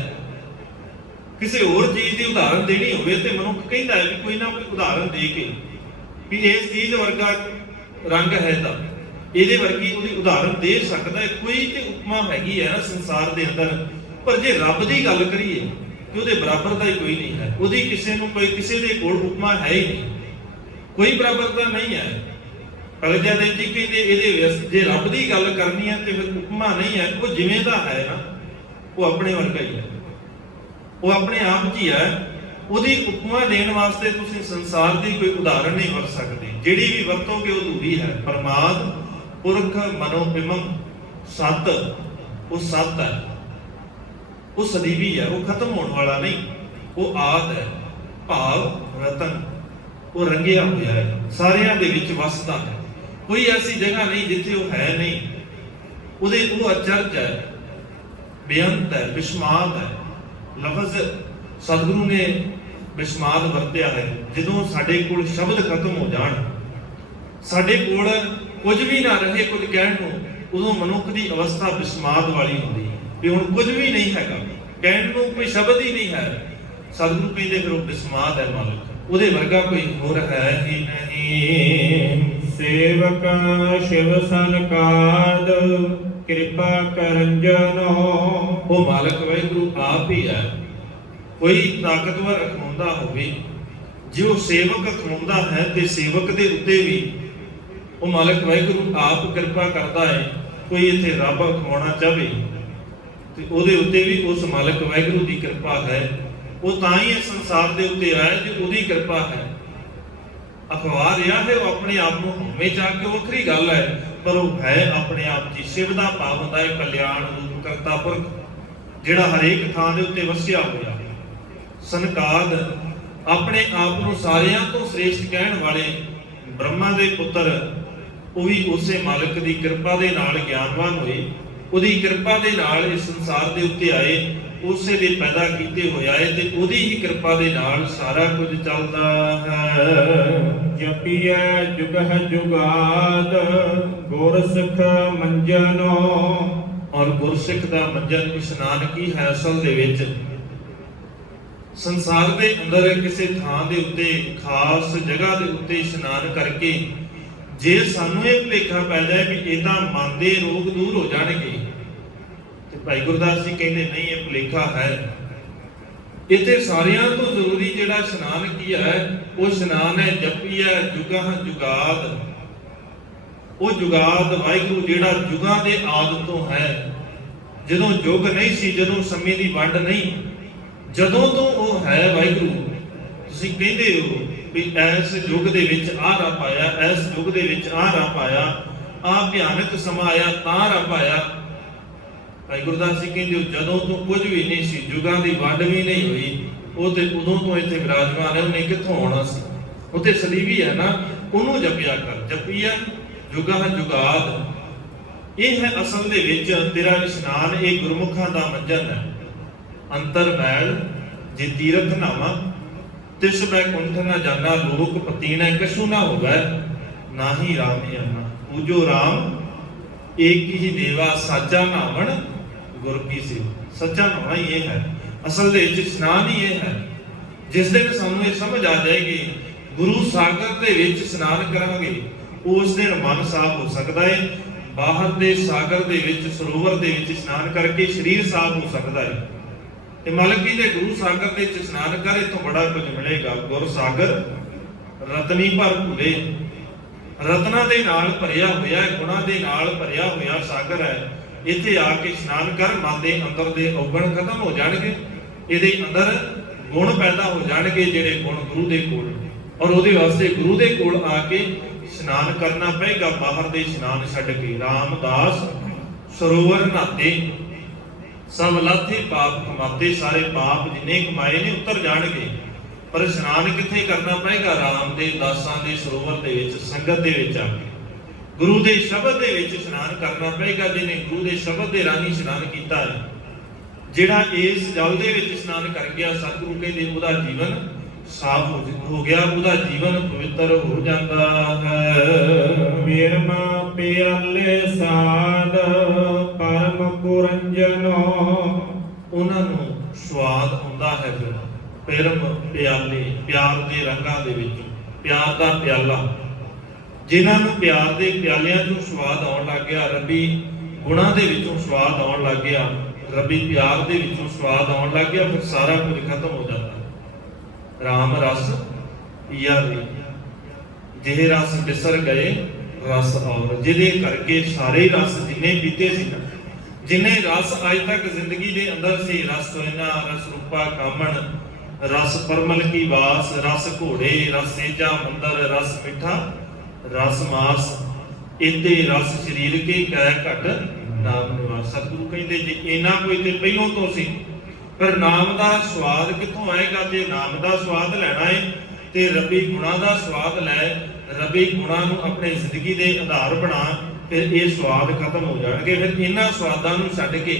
ਕਿਸੇ ਹੋਰ ਚੀਜ਼ ਦੀ ਉਦਾਹਰਨ ਦੇਣੀ ਹੋਵੇ ਤੇ ਮਨੁੱਖ ਕਹਿੰਦਾ ਹੈ ਵੀ ਕੋਈ ਨਾ ਕੋਈ ਉਦਾਹਰਨ ਦੇ ਕੇ ਵੀ ਇਸ ਚੀਜ਼ ਵਰਗਾ ਰੰਗ ਹੈ ਤਾਂ ਇਹਦੇ ਵਰਗੀ ਉਹਦੀ ਉਦਾਹਰਨ ਦੇ ਸਕਦਾ ਹੈ। ਕੋਈ ਤੇ ਉਪਮਾ ਹੈਗੀ ਹੈ ਨਾ ਸੰਸਾਰ ਦੇ ਅੰਦਰ। ਪਰ ਜੇ ਰੱਬ ਦੀ ਗੱਲ ਕਰੀਏ ਕਿ ਉਹਦੇ ਬਰਾਬਰ ਦਾ ਹੀ ਕੋਈ ਨਹੀਂ ਹੈ। ਉਹਦੀ ਕਿਸੇ ਨੂੰ ਕੋਈ ਕਿਸੇ ਦੇ ਕੋਲ ਉਪਮਾ ਹੈ ਹੀ ਨਹੀਂ, ਕੋਈ ਬਰਾਬਰ ਦਾ ਨਹੀਂ ਹੈ। ਭਗਤ ਜੈਦੇਵ ਜੀ ਕਹਿੰਦੇ ਇਹਦੇ ਵਿੱਚ ਜੇ ਰੱਬ ਦੀ ਗੱਲ ਕਰਨੀ ਹੈ ਤੇ ਫਿਰ ਉਪਮਾ ਨਹੀਂ ਹੈ। ਉਹ ਜਿਵੇਂ ਦਾ ਹੈ ਨਾ ਉਹ ਆਪਣੇ ਵਰਗਾ ਹੀ ਹੈ, ਉਹ ਆਪਣੇ ਆਪ 'ਚ ਹੀ ਹੈ। ਉਹਦੀ ਉਪਮਾ ਦੇਣ ਵਾਸਤੇ ਤੁਸੀਂ ਸੰਸਾਰ ਦੀ ਕੋਈ ਉਦਾਹਰਣ ਨਹੀਂ ਵਰਤ ਸਕਦੇ। ਜਿਹੜੀ ਵੀ ਵਰਤੋਗੇ ਉਹ ਅਧੂਰੀ ਹੈ। ਪਰਮਾਦ ਪੁਰਖ ਮਨੋ ਪਿਮੰ ਸਤ, ਉਹ ਸਤ ਹੈ, ਉਹ ਸਦੀਵੀ ਹੈ, ਉਹ ਖਤਮ ਹੋਣ ਵਾਲਾ ਨਹੀਂ। ਉਹ ਆਦ ਹੈ, ਭਾਵ ਰਤਨ, ਉਹ ਰੰਗਿਆ ਹੋਇਆ ਹੈ, ਸਾਰਿਆਂ ਦੇ ਵਿੱਚ ਵਸਦਾ ਹੈ। ਕੋਈ ਐਸੀ ਜਗ੍ਹਾ ਨਹੀਂ ਜਿੱਥੇ ਉਹ ਹੈ ਨਹੀਂ। ਉਹਦੇ ਉਹ ਅਚਰਜ ਹੈ, ਬੇਅੰਤ ਹੈ, ਬਿਸ਼ਮਾਦ ਹੈ। ਲਫ਼ਜ਼ ਸਤਿਗੁਰੂ ਨੇ ਬਿਸ਼ਮਾਦ ਵਰਤਿਆ ਹੈ। ਜਦੋਂ ਸਾਡੇ ਕੋਲ ਸ਼ਬਦ ਖਤਮ ਹੋ ਜਾਣ, ਸਾਡੇ ਕੋਲ ਕੁਝ ਵੀ ਨਾ ਰਹੇ ਕੁਝ ਕਹਿਣ ਨੂੰ, ਉਦੋਂ ਮਨੁੱਖ ਦੀ ਅਵਸਥਾ ਬਿਸ਼ਮਾਦ ਵਾਲੀ ਹੁੰਦੀ ਹੈ ਵੀ ਹੁਣ ਕੁਝ ਵੀ ਨਹੀਂ ਹੈਗਾ, ਕਹਿਣ ਨੂੰ ਕੋਈ ਸ਼ਬਦ ਹੀ ਨਹੀਂ ਹੈ। ਸਤਿਗੁਰੂ ਕਹਿੰਦੇ ਫਿਰ ਉਹ ਬਿਸ਼ਮਾਦ ਹੈ ਮਾਲਕ, ਉਹਦੇ ਵਰਗਾ ਕੋਈ ਹੋਰ ਹੈ ਹੀ ਨਹੀਂ। ਸੇਵਕ ਸ਼ਿਵ ਸੰਕਾਦ ਕਿਰਪਾ ਕਰੰਜਨੋ। ਉਹ ਮਾਲਕ ਵਾਹਿਗੁਰੂ ਆਪ ਹੀ ਹੈ। ਕੋਈ ਤਾਕਤਵਰ ਅਖਵਾਉਂਦਾ ਹੋਵੇ, ਜੇ ਉਹ ਸੇਵਕ ਅਖਵਾਉਂਦਾ ਹੈ ਤੇ ਸੇਵਕ ਦੇ ਉੱਤੇ ਵੀ ਉਹ ਮਾਲਕ ਵਾਹਿਗੁਰੂ ਆਪ ਕਿਰਪਾ ਕਰਦਾ ਹੈ। ਕੋਈ ਇੱਥੇ ਰੱਬ ਅਖਵਾਉਣਾ ਚਾਹਵੇ ਤੇ ਉਹਦੇ ਉੱਤੇ ਵੀ ਉਸ ਮਾਲਕ ਵਾਹਿਗੁਰੂ ਦੀ ਕਿਰਪਾ ਹੈ। ਉਹ ਤਾਂ ਹੀ ਇਸ ਸੰਸਾਰ ਦੇ ਉੱਤੇ ਆਇਆ ਜੇ ਉਹਦੀ ਕਿਰਪਾ ਹੈ। ਅਖਵਾ ਰਿਹਾ ਹੈ ਉਹ ਆਪਣੇ ਆਪ ਨੂੰ ਹਉਮੈ ਚ ਆ ਕੇ, ਵੱਖਰੀ ਗੱਲ ਹੈ, ਪਰ ਉਹ ਹੈ ਆਪਣੇ ਆਪ ਜੀ। ਸ਼ਿਵ ਦਾ ਭਾਵ ਹੁੰਦਾ ਹੈ ਕਲਿਆਣ ਰੂਪ ਕਰਤਾ ਪੁਰਖ, ਜਿਹੜਾ ਹਰੇਕ ਥਾਂ ਦੇ ਉੱਤੇ ਵਸਿਆ ਹੋਇਆ। ਸੰਕਾਦ ਆਪਣੇ ਆਪ ਨੂੰ ਸਾਰਿਆਂ ਤੋਂ ਸ੍ਰੇਸ਼ਟ ਕਹਿਣ ਵਾਲੇ ਬ੍ਰਹਮਾ ਦੇ ਪੁੱਤਰ, ਉਹ ਵੀ ਉਸੇ ਮਾਲਕ ਦੀ ਕਿਰਪਾ ਦੇ ਨਾਲ ਗਿਆਨਵਾਨ ਹੋਏ। ਉਹਦੀ ਕਿਰਪਾ ਦੇ ਨਾਲ ਇਸ ਸੰਸਾਰ ਦੇ ਉੱਤੇ ਆਏ, ਉਸੇ ਦੇ ਪੈਦਾ ਕੀਤੇ ਹੋਏ ਆਏ ਤੇ ਉਹਦੀ ਹੀ ਕਿਰਪਾ ਦੇ ਨਾਲ ਸਾਰਾ ਕੁਝ ਚੱਲਦਾ ਹੈ। ਜਪੀਐ ਜੁਗਹ ਜੁਗਾਦ ਗੁਰਸਿੱਖ ਮੰਜਨੋ। ਔਰ ਗੁਰਸਿੱਖ ਦਾ ਮੰਜਨ ਇਸ਼ਨਾਨ ਕੀ ਹੈ? ਅਸਲ ਦੇ ਵਿੱਚ ਸੰਸਾਰ ਦੇ ਅੰਦਰ ਕਿਸੇ ਥਾਂ ਦੇ ਉੱਤੇ, ਖਾਸ ਜਗ੍ਹਾ ਦੇ ਉੱਤੇ ਇਸ਼ਨਾਨ ਕਰਕੇ ਜੇ ਸਾਨੂੰ ਇਹ ਭੁਲੇਖਾ ਪੈ ਜਾਏ ਵੀ ਇਹ ਤਾਂ ਮਨ ਦੇ ਰੋਗ ਦੂਰ ਹੋ ਜਾਣਗੇ, ਤੇ ਭਾਈ ਗੁਰਦਾਸ ਜੀ ਕਹਿੰਦੇ ਨਹੀਂ, ਇਹ ਭੁਲੇਖਾ ਹੈ। ਇੱਥੇ ਸਾਰਿਆਂ ਤੋਂ ਜ਼ਰੂਰੀ ਜਿਹੜਾ ਇਸ਼ਨਾਨ ਕੀ ਹੈ, ਉਹ ਇਸ਼ਨਾਨ ਹੈ ਜਪੀਐ ਜੁਗਹ ਜੁਗਾਦ। ਉਹ ਜੁਗਾਦ ਵਾਹਿਗੁਰੂ ਜਿਹੜਾ ਜੁਗਾਂ ਦੇ ਆਦਿ ਤੋਂ ਹੈ। ਜਦੋਂ ਯੁੱਗ ਨਹੀਂ ਸੀ, ਜਦੋਂ ਸਮੇਂ ਦੀ ਵੰਡ ਨਹੀਂ, ਜਦੋਂ ਤੋਂ ਉਹ ਹੈ ਵਾਹਿਗੁਰੂ। ਤੁਸੀਂ ਕਹਿੰਦੇ ਹੋ ਵੀ ਇਸ ਯੁੱਗ ਦੇ ਵਿੱਚ ਆਹ ਰੱਬ ਆਇਆ, ਇਸ ਯੁੱਗ ਦੇ ਵਿੱਚ ਆਹ ਰੱਬ ਆਇਆ, ਆਹ ਭਿਆਨਕ ਸਮਾਂ ਆਇਆ ਤਾਂ ਰੱਬ ਆਇਆ। ਭਾਈ ਗੁਰਦਾਸ ਜੀ ਕਹਿੰਦੇ ਜਦੋਂ ਤੋਂ ਕੁਝ ਵੀ ਨਹੀਂ ਸੀ, ਯੁੱਗਾਂ ਦੀ ਵੰਡ ਵੀ ਨਹੀਂ ਹੋਈ, ਉਹ ਤੇ ਉਦੋਂ ਤੋਂ ਇੱਥੇ ਵਿਰਾਜਮਾਨ ਹੈ। ਉਹਨੇ ਕਿੱਥੋਂ ਆਉਣਾ ਸੀ? ਉਹ ਤੇ ਸਦੀਵੀ ਹੈ ਨਾ, ਉਹਨੂੰ ਜਪਿਆ ਕਰ। ਜਪੀਆ ਜੁਗਹ ਜੁਗਾਦ, ਇਹ ਹੈ ਅਸਲ ਦੇ ਵਿੱਚ ਤੇਰਾ ਇਸ਼ਨਾਨ। ਇਹ ਗੁਰਮੁਖਾਂ ਦਾ ਮੰਜਨ ਹੈ। ਅੰਤਰ ਮੈਲ ਜੇ ਤੀਰਥ ਨਾਵਾਂ, ਤਿਸ ਬੈ ਕੁੰਠ ਨਾ ਜਾਣਾ, ਲੋਕ ਪਤੀਣਾ ਕਛੂ ਨਾ ਹੋਵੇ, ਨਾਹੀ ਰਾਮ ਆਨਾ। ਪੂਜੋ ਰਾਮ ਏਕ ਹੀ ਦੇਵਾ ਸਾਚਾ ਨਹਾਵਣ ਗੁਰ ਕੀ ਸੇਵਾ। ਸੱਚਾ ਨਹਾਉਣਾ ਹੀ ਇਹ ਹੈ, ਅਸਲ ਦੇ ਵਿੱਚ ਇਸ਼ਨਾਨ ਹੀ ਇਹ ਹੈ। ਜਿਸ ਦਿਨ ਸਾਨੂੰ ਇਹ ਸਮਝ ਆ ਜਾਏਗੀ ਗੁਰੂ ਸਾਗਰ ਦੇ ਵਿੱਚ ਇਸ਼ਨਾਨ ਕਰਾਂਗੇ, ਉਸ ਦਿਨ ਮਨ ਸਾਫ਼ ਹੋ ਸਕਦਾ ਹੈ। ਬਾਹਰ ਦੇ ਸਾਗਰ ਦੇ ਵਿੱਚ, ਸਰੋਵਰ ਦੇ ਵਿੱਚ ਇਸ਼ਨਾਨ ਕਰਕੇ ਸਰੀਰ ਸਾਫ਼ ਹੋ ਸਕਦਾ ਹੈ। ਤੇ ਮਾਲਕੀ ਦੇ ਗੁਰੂ ਸਾਗਰ ਦੇ ਵਿੱਚ ਇਸ਼ਨਾਨ ਕਰੇ ਤੋਂ ਬੜਾ ਕੁਝ ਮਿਲੇਗਾ। ਗੁਰ ਸਾਗਰ ਰਤਨੀ ਭਰ ਭੂਰੇ, ਰਤਨਾਂ ਦੇ ਨਾਲ ਭਰਿਆ ਹੋਇਆ, ਗੁਣਾਂ ਦੇ ਨਾਲ ਭਰਿਆ ਹੋਇਆ ਸਾਗਰ ਹੈ। ਇੱਥੇ ਆ ਕੇ ਇਸ਼ਨਾਨ ਕਰ, ਮਨ ਦੇ ਅੰਦਰ ਦੇ ਔਗਣ ਖਤਮ ਹੋ ਜਾਣਗੇ, ਇਹਦੇ ਅੰਦਰ ਗੁਣ ਪੈਦਾ ਹੋ ਜਾਣਗੇ, ਜਿਹੜੇ ਗੁਣ ਗੁਰੂ ਦੇ ਕੋਲ। ਔਰ ਉਹਦੇ ਵਾਸਤੇ ਗੁਰੂ ਦੇ ਕੋਲ ਆ ਕੇ ਇਸ਼ਨਾਨ ਕਰਨਾ ਪਏਗਾ, ਬਾਹਰ ਦੇ ਇਸ਼ਨਾਨ ਛੱਡ ਕੇ। ਰਾਮਦਾਸ ਸਰੋਵਰ ਨਹਾਤੇ, ਸਭ ਲਾਥੇ ਪਾਪ ਕਮਾਤੇ, ਸਾਰੇ ਪਾਪ ਜਿੰਨੇ ਕਮਾਏ ਨੇ ਉਤਰ ਜਾਣਗੇ। ਪਰ ਇਸ਼ਨਾਨ ਕਿੱਥੇ ਕਰਨਾ ਪਏਗਾ? ਰਾਮ ਦੇ ਦਾਸਾਂ ਦੇ ਸਰੋਵਰ ਦੇ ਵਿੱਚ, ਸੰਗਤ ਦੇ ਵਿੱਚ ਆ ਕੇ ਗੁਰੂ ਦੇ ਸ਼ਬਦ ਦੇ ਵਿੱਚ ਇਸ਼ਨਾਨ ਕਰਨਾ ਪਏਗਾ। ਜਿਹਨੇ ਗੁਰੂ ਦੇ ਸ਼ਬਦ ਦੇ ਰਾਹੀਂ ਇਸ਼ਨਾਨ ਕੀਤਾ ਹੈ, ਜਿਹੜਾ ਇਸ ਜਲ ਦੇ ਵਿੱਚ ਇਸ਼ਨਾਨ ਕਰ ਗਿਆ, ਸਤਿਗੁਰੂ ਕਹਿੰਦੇ ਉਹਦਾ ਜੀਵਨ ਸਾਫ਼ ਹੋ ਗਿਆ, ਉਹਦਾ ਜੀਵਨ ਪਵਿੱਤਰ ਹੋ ਜਾਂਦਾ ਹੈ। ਵਿਰਮਾ ਪਿਆਲੇ ਸਾਧ ਪਰਮ ਪੁਰੰਜਨੋ, ਉਹਨਾਂ ਨੂੰ ਸਵਾਦ ਆਉਂਦਾ ਹੈ। ਫਿਰ ਪਰਮ ਪਿਆਲੇ, ਪਿਆਰ ਦੇ ਰੰਗਾਂ ਦੇ ਵਿੱਚ, ਪਿਆਰ ਦਾ ਪਿਆਲਾ, ਜਿਨ੍ਹਾਂ ਨੂੰ ਪਿਆਰ ਦੇ ਪਿਆਲਿਆਂ ਚੋਂ ਸਵਾਦ ਆਉਣ ਲੱਗ ਗਿਆ, ਰੱਬੀ ਗੁਣਾਂ ਦੇ ਵਿੱਚੋਂ ਸਵਾਦ ਆਉਣ ਲੱਗ ਗਿਆ, ਰੱਬੀ ਪਿਆਰ ਦੇ ਵਿੱਚੋਂ ਸਵਾਦ ਆਉਣ ਲੱਗ ਗਿਆ, ਫਿਰ ਸਾਰਾ ਕੁਝ ਖਤਮ ਹੋ ਜਾਂਦਾ। ਰਾਮ ਰਸ ਯਾਰੀ, ਜਿਹੇ ਰਸ ਬਿਸਰ ਗਏ ਰਸ ਔਰ, ਜਿਹਦੇ ਕਰਕੇ ਸਾਰੇ ਰਸ ਜਿੰਨੇ ਪੀਤੇ ਸੀ ਨਾ, ਜਿੰਨੇ ਰਸ ਅੱਜ ਤੱਕ ਜ਼ਿੰਦਗੀ ਦੇ ਅੰਦਰ ਸੀ, ਰਸ ਤੋਇਨਾ, ਰਸ ਰੂਪਾ ਕਾਮਣ, ਰਸ ਪਰਮਲ ਕੀ ਵਾਸ, ਰਸ ਘੋੜੇ, ਰਸ ਸੇਜਾ ਮੰਦਰ, ਰਸ ਮਿੱਠਾ ਰਸ ਮਾਸ, ਇਤੇ ਰਸ ਸਰੀਰ ਕੇ ਕੈ ਘਟ ਨਾਮ ਨਿਵਾਸ। ਸਤਿਗੁਰੂ ਕਹਿੰਦੇ ਜੇ ਇਹਨਾਂ ਕੋਈ ਤੇ ਪਹਿਲੋਂ ਤੋਂ ਸੀ, ਪਰ ਨਾਮ ਦਾ ਸਵਾਦ ਕਿੱਥੋਂ ਆਏਗਾ? ਜੇ ਨਾਮ ਦਾ ਸਵਾਦ ਲੈਣਾ ਹੈ ਤੇ ਰੱਬੀ ਗੁਣਾਂ ਦਾ ਸਵਾਦ ਲੈ, ਰੱਬੀ ਗੁਣਾਂ ਨੂੰ ਆਪਣੇ ਜ਼ਿੰਦਗੀ ਦੇ ਆਧਾਰ ਬਣਾ, ਫਿਰ ਇਹ ਸਵਾਦ ਖਤਮ ਹੋ ਜਾਣਗੇ। ਫਿਰ ਇਹਨਾਂ ਸਵਾਦਾਂ ਨੂੰ ਛੱਡ ਕੇ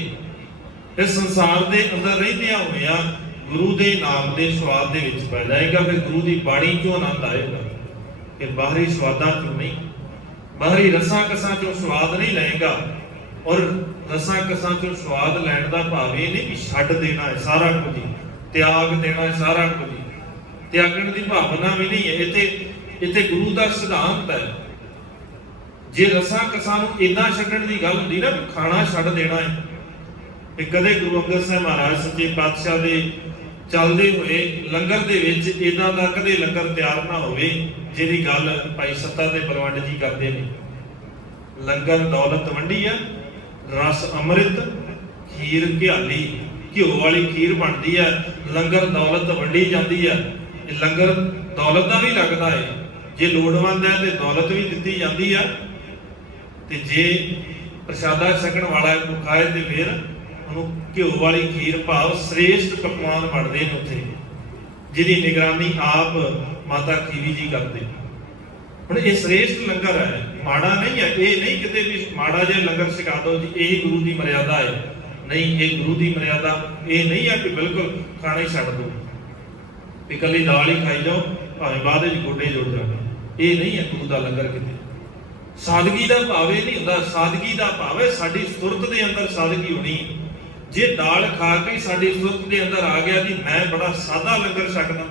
ਇਸ ਸੰਸਾਰ ਦੇ ਅੰਦਰ ਰਹਿੰਦਿਆਂ ਹੋਇਆਂ ਗੁਰੂ ਦੇ ਨਾਮ ਦੇ ਸਵਾਦ ਦੇ ਵਿੱਚ ਪੈ ਜਾਏਗਾ। ਫਿਰ ਗੁਰੂ ਦੀ ਬਾਣੀ ਚੋਂ ਆਨੰਦ ਆਏਗਾ। ਫਿਰ ਬਾਹਰੀ ਸਵਾਦਾਂ ਚੋਂ ਨਹੀਂ, ਬਾਹਰੀ ਰਸਾਂ ਕਸਾਂ ਚੋਂ ਸਵਾਦ ਨਹੀਂ ਲਏਗਾ। ਔਰ ਰਸਾਂ ਕਸਾਂ ਚੋਂ ਸਵਾਦ ਲੈਣ ਦਾ ਭਾਵ ਇਹ ਨਹੀਂ ਕਿ ਛੱਡ ਦੇਣਾ ਹੈ ਸਾਰਾ ਕੁਝ, ਤਿਆਗ ਦੇਣਾ ਹੈ ਸਾਰਾ ਕੁਝ, ਤਿਆਗਣ ਦੀ ਭਾਵਨਾ ਵੀ ਨਹੀਂ ਹੈ। ਇੱਥੇ ਗੁਰੂ ਦਾ ਸਿਧਾਂਤ ਹੈ। ਜੇ ਰਸਾਂ ਕਸਾਂ ਨੂੰ ਇਦਾਂ ਛੱਡਣ ਦੀ ਗੱਲ ਹੁੰਦੀ ਨਾ, ਖਾਣਾ ਛੱਡ ਦੇਣਾ ਹੈ, ਤੇ ਕਦੇ ਗੁਰੂ ਅੰਗਦ ਸਾਹਿਬ ਮਹਾਰਾਜ ਸੱਚੇ ਪਾਤਸ਼ਾਹ ਦੇ ਚੱਲਦੇ ਹੋਏ ਲੰਗਰ ਦੇ ਵਿੱਚ ਇਦਾਂ ਦਾ ਕਦੇ ਲੰਗਰ ਤਿਆਰ ਨਾ ਹੋਵੇ ਜਿਹਦੀ ਗੱਲ ਭਾਈ ਸੱਤਾ ਦੇ ਪ੍ਰਵੰਡ ਜੀ ਕਰਦੇ ਨੇ। ਲੰਗਰ ਦੌਲਤ ਵੰਡੀ ਆ, ਰਸ ਅੰਮ੍ਰਿਤ, ਖੀਰ ਘਿਆਲੀ, ਘਿਓ ਵਾਲੀ ਖੀਰ ਬਣਦੀ ਆ, ਲੰਗਰ ਦੌਲਤ ਵੰਡੀ ਜਾਂਦੀ ਆ। ਇਹ ਲੰਗਰ ਦੌਲਤ ਦਾ ਵੀ ਲੱਗਦਾ ਹੈ, ਜੇ ਲੋੜਵੰਦ ਹੈ ਤੇ ਦੌਲਤ ਵੀ ਦਿੱਤੀ ਜਾਂਦੀ ਆ, ਤੇ ਜੇ ਪ੍ਰਸ਼ਾਦਾ ਛਕਣ ਵਾਲਾ ਕੋਈ ਖਾਏ ਤੇ ਫਿਰ ਉਹਨੂੰ ਘਿਓ ਵਾਲੀ ਖੀਰ ਭਾਵ ਸ੍ਰੇਸ਼ਟ ਪਕਵਾਨ ਬਣਦੇ ਨੇ ਉੱਥੇ, ਜਿਹਦੀ ਨਿਗਰਾਨੀ ਆਪ ਮਾਤਾ ਖੀਰੀ ਜੀ ਕਰਦੇ। ਹੁਣ ਇਹ ਸ੍ਰੇਸ਼ਟ ਲੰਗਰ ਹੈ, ਮਾੜਾ ਨਹੀਂ ਹੈ। ਇਹ ਨਹੀਂ ਕਿਤੇ ਵੀ ਮਾੜਾ ਜਿਹਾ ਲੰਗਰ ਛਕਾ ਦਿਓ ਜੀ ਇਹ ਗੁਰੂ ਦੀ ਮਰਿਆਦਾ ਹੈ, ਨਹੀਂ, ਇਹ ਗੁਰੂ ਦੀ ਮਰਿਆਦਾ ਇਹ ਨਹੀਂ ਹੈ ਕਿ ਬਿਲਕੁਲ ਖਾਣਾ ਹੀ ਛੱਡ ਦਿਓ, ਇਕੱਲੀ ਦਾਲ ਹੀ ਖਾਈ ਜਾਓ, ਭਾਵੇਂ ਬਾਅਦ ਵਿੱਚ ਗੋਡੇ ਜੁੜ ਜਾਣ। ਇਹ ਨਹੀਂ ਹੈ ਗੁਰੂ ਦਾ ਲੰਗਰ। ਕਿਤੇ ਸਾਦਗੀ ਦਾ ਭਾਵ ਇਹ ਨਹੀਂ ਹੁੰਦਾ। ਸਾਦਗੀ ਦਾ ਭਾਵ ਹੈ ਸਾਡੀ ਸੁਰਤ ਦੇ ਅੰਦਰ ਸਾਦਗੀ ਹੋਣੀ। ਜੇ ਦਾਲ ਖਾ ਕੇ ਸਾਡੀ ਸੁਰਤ ਦੇ ਅੰਦਰ ਆ ਗਿਆ ਕਿ ਮੈਂ ਬੜਾ ਸਾਦਾ ਲੰਗਰ ਛਕਦਾ,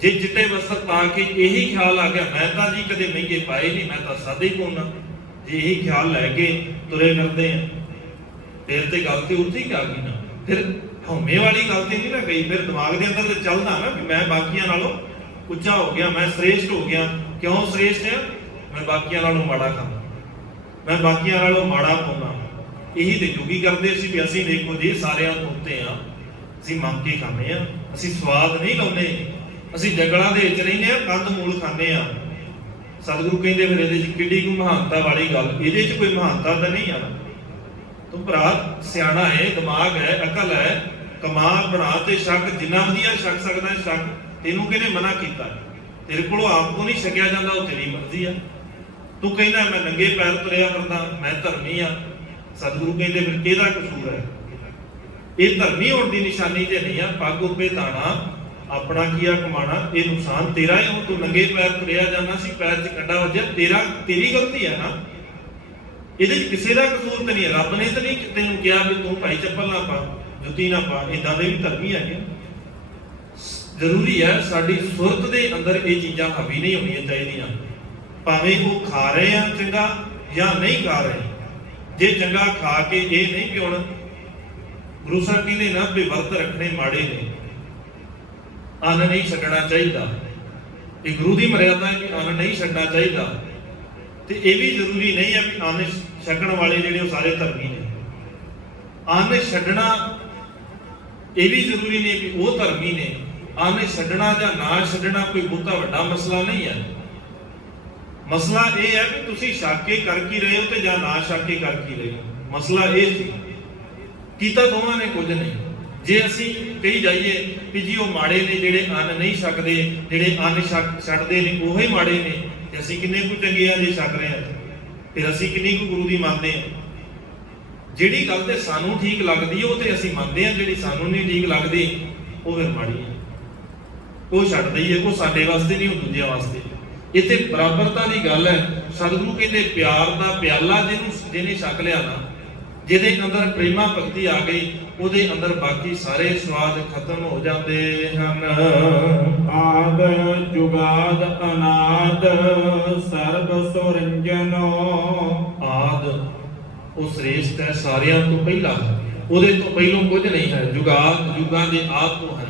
ਜੇ ਚਿੱਟੇ ਵਸਤਰ ਪਾ ਕੇ ਇਹੀ ਖਿਆਲ ਆ ਗਿਆ ਮੈਂ ਤਾਂ ਜੀ ਕਦੇ ਮਹਿੰਗੇ ਪਾਏ ਨਹੀਂ, ਮੈਂ ਤਾਂ ਸਾਦੇ ਹੀ ਪਾਉਣਾ, ਜੇ ਇਹੀ ਖਿਆਲ ਲੈ ਕੇ ਤੁਰੇ ਫਿਰਦੇ ਆ, ਫਿਰ ਤੇ ਗੱਲ ਤੇ ਉੱਥੇ ਹੀ ਆ ਗਈ ਨਾ। ਫਿਰ ਹਉਮੈ ਵਾਲੀ ਗੱਲ ਤੇ ਨਹੀਂ ਨਾ ਗਈ। ਫਿਰ ਦਿਮਾਗ ਦੇ ਅੰਦਰ ਤੇ ਚੱਲਦਾ ਨਾ ਵੀ ਮੈਂ ਬਾਕੀਆਂ ਨਾਲੋਂ ਉੱਚਾ ਹੋ ਗਿਆ, ਮੈਂ ਸ੍ਰੇਸ਼ਟ ਹੋ ਗਿਆ। ਕਿਉਂ ਸ੍ਰੇਸ਼ਟ ਹੈ? ਮੈਂ ਬਾਕੀਆਂ ਨਾਲੋਂ ਮਾੜਾ ਖਾਂਦਾ, ਮੈਂ ਬਾਕੀਆਂ ਨਾਲੋਂ ਮਾੜਾ ਪਾਉਂਦਾ। ਇਹੀ ਤੇ ਜੋਗੀ ਕਰਦੇ ਸੀ ਵੀ ਅਸੀਂ ਦੇਖੋ ਜੀ ਸਾਰਿਆਂ ਤੋਂ ਉੱਤੇ ਆ, ਅਸੀਂ ਮੰਗ ਕੇ ਖਾਂਦੇ ਆ, ਅਸੀਂ ਸਵਾਦ ਨਹੀਂ ਲਾਉਂਦੇ, ਅਸੀਂ ਜੰਗਲਾਂ ਦੇ ਵਿੱਚ ਰਹਿੰਦੇ ਆ, ਕੰਦ ਮੂਲ ਖਾਂਦੇ ਆ। ਸਤਿਗੁਰੂ ਕਹਿੰਦੇ ਫਿਰ ਇਹਦੇ 'ਚ ਕਿੱਡੀ ਕੋਈ ਮਹਾਨਤਾ ਵਾਲੀ ਗੱਲ? ਇਹਦੇ 'ਚ ਕੋਈ ਮਹਾਨਤਾ ਤਾਂ ਨਹੀਂ ਆ। ਤੂੰ ਭਰਾ ਸਿਆਣਾ ਹੈ, ਦਿਮਾਗ ਹੈ, ਅਕਲ ਹੈ, ਕਮਾ ਬਣਾ ਤੇ ਛਕ, ਜਿੰਨਾ ਵਧੀਆ ਛਕ ਸਕਦਾ ਛਕ। ਤੈਨੂੰ ਕਿਹਨੇ ਮਨਾ ਕੀਤਾ? ਤੇਰੇ ਕੋਲੋਂ ਆਪ ਕੋ ਨਹੀਂ ਛਕਿਆ ਜਾਂਦਾ, ਉਹ ਤੇਰੀ ਮਰਜ਼ੀ ਆ। ਤੂੰ ਕਹਿੰਦਾ ਮੈਂ ਨੰਗੇ ਪੈਰ ਤੁਰਿਆ ਫਿਰਦਾ, ਮੈਂ ਧਰਮੀ ਆ। ਸਤਿਗੁਰੂ ਕਹਿੰਦੇ ਫਿਰ ਕਿਹਦਾ ਕਸੂਰ ਹੈ? ਇਹ ਧਰਮੀ ਹੋਣ ਦੀ ਨਿਸ਼ਾਨੀ ਤੇ ਨਹੀਂ ਆ। ਪੱਗ ਉੱਪੇ ਤਾਣਾ, ਆਪਣਾ ਕੀਆ ਕਮਾਣਾ, ਇਹ ਨੁਕਸਾਨ ਤੇਰਾ ਹੈ। ਹੁਣ ਤੂੰ ਨੰਗੇ ਪੈਰ ਤੁਰਿਆ ਜਾਂਦਾ ਸੀ, ਪੈਰ 'ਚ ਕੰਡਾ ਵੱਜਿਆ, ਤੇਰੀ ਗਲਤੀ ਹੈ ਨਾ। ਇਹਦੇ ਵਿੱਚ ਕਿਸੇ ਦਾ ਕਸੂਰ ਤਾਂ ਨਹੀਂ ਹੈ। ਰੱਬ ਨੇ ਤਾਂ ਨਹੀਂ ਤੈਨੂੰ ਕਿਹਾ ਵੀ ਤੂੰ ਭਾਈ ਚੱਪਲ ਨਾ ਪਾ, ਜੁੱਤੀ ਨਾ ਪਾ। ਇਦਾਂ ਦੇ ਵੀ ਧਰਮੀ ਹੈਗੇ। ਜ਼ਰੂਰੀ ਹੈ ਸਾਡੀ ਸੁਰਤ ਦੇ ਅੰਦਰ ਇਹ ਚੀਜ਼ਾਂ ਹਾਵੀ ਨਹੀਂ ਹੋਣੀਆਂ ਚਾਹੀਦੀਆਂ। ਭਾਵੇਂ ਉਹ ਖਾ ਰਹੇ ਆ ਚੰਗਾ ਜਾਂ ਨਹੀਂ ਖਾ ਰਹੇ। ਜੇ ਚੰਗਾ ਖਾ ਕੇ ਇਹ ਨਹੀਂ ਕਿ ਹੁਣ ਗੁਰੂ ਸਾਹਿਬ ਕਹਿੰਦੇ ਨਾ ਵੀ ਵਰਤ ਰੱਖਣੇ ਮਾੜੇ ਨੇ, ਅੰਨ ਨਹੀਂ ਛੱਡਣਾ ਚਾਹੀਦਾ। ਇਹ ਗੁਰੂ ਦੀ ਮਰਿਆਦਾ ਹੈ ਕਿ ਅੰਨ ਨਹੀਂ ਛੱਡਣਾ ਚਾਹੀਦਾ। ਤੇ ਇਹ ਵੀ ਜ਼ਰੂਰੀ ਨਹੀਂ ਹੈ ਵੀ ਅੰਨ ਛਕਣ ਵਾਲੇ ਜਿਹੜੇ ਉਹ ਸਾਰੇ ਧਰਮੀ ਨੇ। ਅੰਨ ਛੱਡਣਾ ਇਹ ਵੀ ਜ਼ਰੂਰੀ ਨਹੀਂ ਵੀ ਉਹ ਧਰਮੀ ਨੇ। ਅੰਨ ਛੱਡਣਾ ਜਾਂ ਨਾ ਛੱਡਣਾ ਕੋਈ ਬਹੁਤਾ ਵੱਡਾ ਮਸਲਾ ਨਹੀਂ ਹੈ। ਮਸਲਾ ਇਹ ਹੈ ਵੀ ਤੁਸੀਂ ਛੱਕ ਕੇ ਕਰ ਕੀ ਰਹੇ ਹੋ ਤੇ ਜਾਂ ਨਾ ਛੱਕ ਕੇ ਕਰ ਕੀ ਰਹੇ ਹੋ। ਮਸਲਾ ਇਹ ਸੀ, ਕੀਤਾ ਦੋਵਾਂ ਨੇ ਕੁਝ ਨਹੀਂ। ਜੇ ਅਸੀਂ ਕਹੀ ਜਾਈਏ ਕਿ ਜੀ ਉਹ ਮਾੜੇ ਨੇ ਜਿਹੜੇ ਅੰਨ ਨਹੀਂ ਛਕਦੇ, ਜਿਹੜੇ ਅੰਨ ਛੱਡਦੇ ਨੇ ਉਹ ਹੀ ਮਾੜੇ ਨੇ, ਤੇ ਅਸੀਂ ਕਿੰਨੇ ਕੁ ਚੰਗੇ ਆ ਜੇ ਛਕ ਰਹੇ ਆ। ਫਿਰ ਅਸੀਂ ਕਿੰਨੀ ਕੁ ਗੁਰੂ ਦੀ ਮੰਨਦੇ ਆ। ਜਿਹੜੀ ਗੱਲ ਤੇ ਸਾਨੂੰ ਠੀਕ ਲੱਗਦੀ ਉਹ ਤੇ ਅਸੀਂ ਮੰਨਦੇ ਆ, ਜਿਹੜੀ ਸਾਨੂੰ ਨਹੀਂ ਠੀਕ ਲੱਗਦੀ ਉਹ ਫਿਰ ਮਾੜੀ ਹੈ। ਉਹ ਛੱਡ ਦਈਏ, ਉਹ ਸਾਡੇ ਵਾਸਤੇ ਨਹੀਂ, ਉਹ ਦੂਜਿਆਂ ਵਾਸਤੇ। ਇੱਥੇ ਬਰਾਬਰਤਾ ਦੀ ਗੱਲ ਹੈ। ਸਤਿਗੁਰੂ ਕਹਿੰਦੇ ਪਿਆਰ ਦਾ ਪਿਆਲਾ ਜਿਹਨੇ ਛਕ ਲਿਆ ਨਾ, ਜਿਹਦੇ ਅੰਦਰ ਪ੍ਰੇਮਾ ਭਗਤੀ ਆ ਗਈ, ਉਹਦੇ ਅੰਦਰ ਬਾਕੀ ਸਾਰੇ ਸਵਾਦ ਖਤਮ ਹੋ ਜਾਂਦੇ ਹਨ। ਆਦ ਜੁਗਾਦ ਅਨਾਦ ਸਰਬ ਸੁਰੰਜਨੋ। ਆਦ ਉਹ ਸ੍ਰੇਸ਼ਟ ਹੈ, ਸਾਰਿਆਂ ਤੋਂ ਪਹਿਲਾ, ਉਹਦੇ ਤੋਂ ਪਹਿਲੋਂ ਕੁਝ ਨਹੀਂ ਹੈ। ਜੁਗਾਦ ਯੁਗਾਂ ਦੇ ਆਦ ਤੋਂ ਹੈ।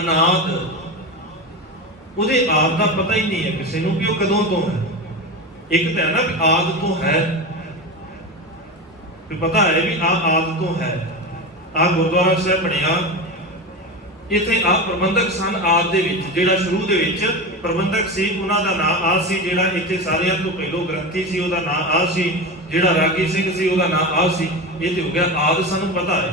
ਅਨਾਦ ਉਹਦੇ ਆਦ ਦਾ ਪਤਾ ਹੀ ਨਹੀਂ ਹੈ ਕਿਸੇ ਨੂੰ ਕਿ ਉਹ ਕਦੋਂ ਤੋਂ ਹੈ। ਇੱਕ ਤਾਂ ਹੈ ਨਾ ਵੀ ਆਦ ਤੋਂ ਹੈ, ਵੀ ਪਤਾ ਹੈ ਵੀ ਆਦ ਤੋਂ ਹੈ। ਆ ਗੁਰਦੁਆਰਾ ਸਾਹਿਬ ਬਣਿਆ, ਇੱਥੇ ਆ ਪ੍ਰਬੰਧਕ ਸਨ ਆਦ ਦੇ ਵਿੱਚ। ਜਿਹੜਾ ਸ਼ੁਰੂ ਦੇ ਵਿੱਚ ਪ੍ਰਬੰਧਕ ਸੀ ਉਹਨਾਂ ਦਾ ਨਾਂ ਆ ਸੀ। ਜਿਹੜਾ ਇੱਥੇ ਸਾਰਿਆਂ ਤੋਂ ਪਹਿਲੋਂ ਗ੍ਰੰਥੀ ਸੀ ਉਹਦਾ ਨਾਂ ਆ ਸੀ। ਜਿਹੜਾ ਰਾਗੀ ਸਿੰਘ ਸੀ ਉਹਦਾ ਨਾਂ ਆ ਸੀ। ਇਹ ਤੇ ਹੋ ਗਿਆ ਆਦ, ਸਾਨੂੰ ਪਤਾ ਹੈ।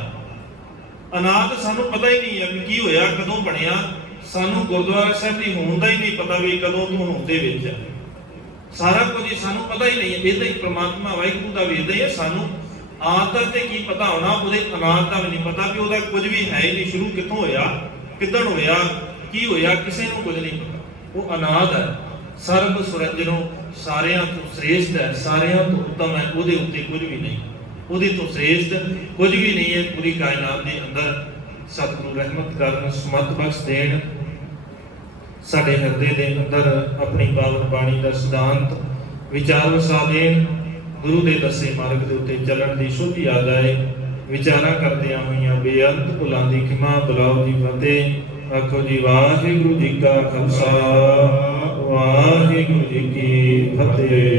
ਅਨਾਦ ਸਾਨੂੰ ਪਤਾ ਹੀ ਨਹੀਂ ਹੈ ਵੀ ਕੀ ਹੋਇਆ, ਕਦੋਂ ਬਣਿਆ। ਸਾਨੂੰ ਗੁਰਦੁਆਰਾ ਸਾਹਿਬ ਦੀ ਹੋਣ ਦਾ ਹੀ ਨਹੀਂ ਪਤਾ ਵੀ ਕਦੋਂ ਤੋਂ ਹੋਣ ਦੇ ਵਿੱਚ ਹੈ। ਸਾਰਾ ਕੁਝ ਸਾਨੂੰ ਪਤਾ ਹੀ ਨਹੀਂ ਹੈ। ਇਹਦਾ ਹੀ ਪ੍ਰਮਾਤਮਾ ਵਾਹਿਗੁਰੂ ਦਾ ਵੀ ਇਹਦਾ ਹੀ ਹੈ। ਸਾਨੂੰ ਆਦ ਦਾ ਤੇ ਕੀ ਪਤਾ ਹੋਣਾ, ਉਹਦੇ ਅਨਾਦ ਦਾ ਵੀ ਨਹੀਂ ਪਤਾ ਵੀ ਉਹਦਾ ਕੁਝ ਵੀ ਹੈ ਹੀ ਨਹੀਂ। ਸ਼ੁਰੂ ਕਿੱਥੋਂ ਹੋਇਆ, ਕਿੱਦਣ ਹੋਇਆ, ਕੀ ਹੋਇਆ, ਕਿਸੇ ਨੂੰ ਕੁਝ ਨਹੀਂ ਪਤਾ। ਉਹ ਅਨਾਦ ਹੈ, ਸਰਬ ਸੁਰੰਜਨੋਂ, ਸਾਰਿਆਂ ਤੋਂ ਸ੍ਰੇਸ਼ਟ ਹੈ, ਸਾਰਿਆਂ ਤੋਂ ਉੱਤਮ ਹੈ। ਉਹਦੇ ਉੱਤੇ ਕੁਝ ਵੀ ਨਹੀਂ, ਉਹਦੇ ਤੋਂ ਸ੍ਰੇਸ਼ਟ ਕੁਝ ਵੀ ਨਹੀਂ ਹੈ। ਪੂਰੀ ਕਾਇਨਾਤ ਦੇ ਅੰਦਰ ਸਤਿਗੁਰੂ ਰਹਿਮਤ ਕਰਨ, ਸਮਤ ਬਖਸ਼ ਦੇਣ, ਸਾਡੇ ਹਿਰਦੇ ਦੇ ਅੰਦਰ ਆਪਣੀ ਪਾਵਨ ਬਾਣੀ ਦਾ ਸਿਧਾਂਤ ਵਿਚਾਰ ਵਸਾ ਦੇਣ। ਗੁਰੂ ਦੇ ਦੱਸੇ ਮਾਰਗ ਦੇ ਉੱਤੇ ਚੱਲਣ ਦੀ ਸੋਝੀ ਆ ਜਾਏ। ਵਿਚਾਰਾਂ ਕਰਦਿਆਂ ਹੋਈਆਂ ਬੇਅੰਤ ਭੁੱਲਾਂ ਦੀ ਖਿਮਾ, ਬੁਲਾਓ ਜੀ ਫਤਿਹ। ਆਖੋ ਜੀ ਵਾਹਿਗੁਰੂ ਜੀ ਕਾ ਖਾਲਸਾ, ਵਾਹਿਗੁਰੂ ਜੀ ਕੀ ਫਤਿਹ।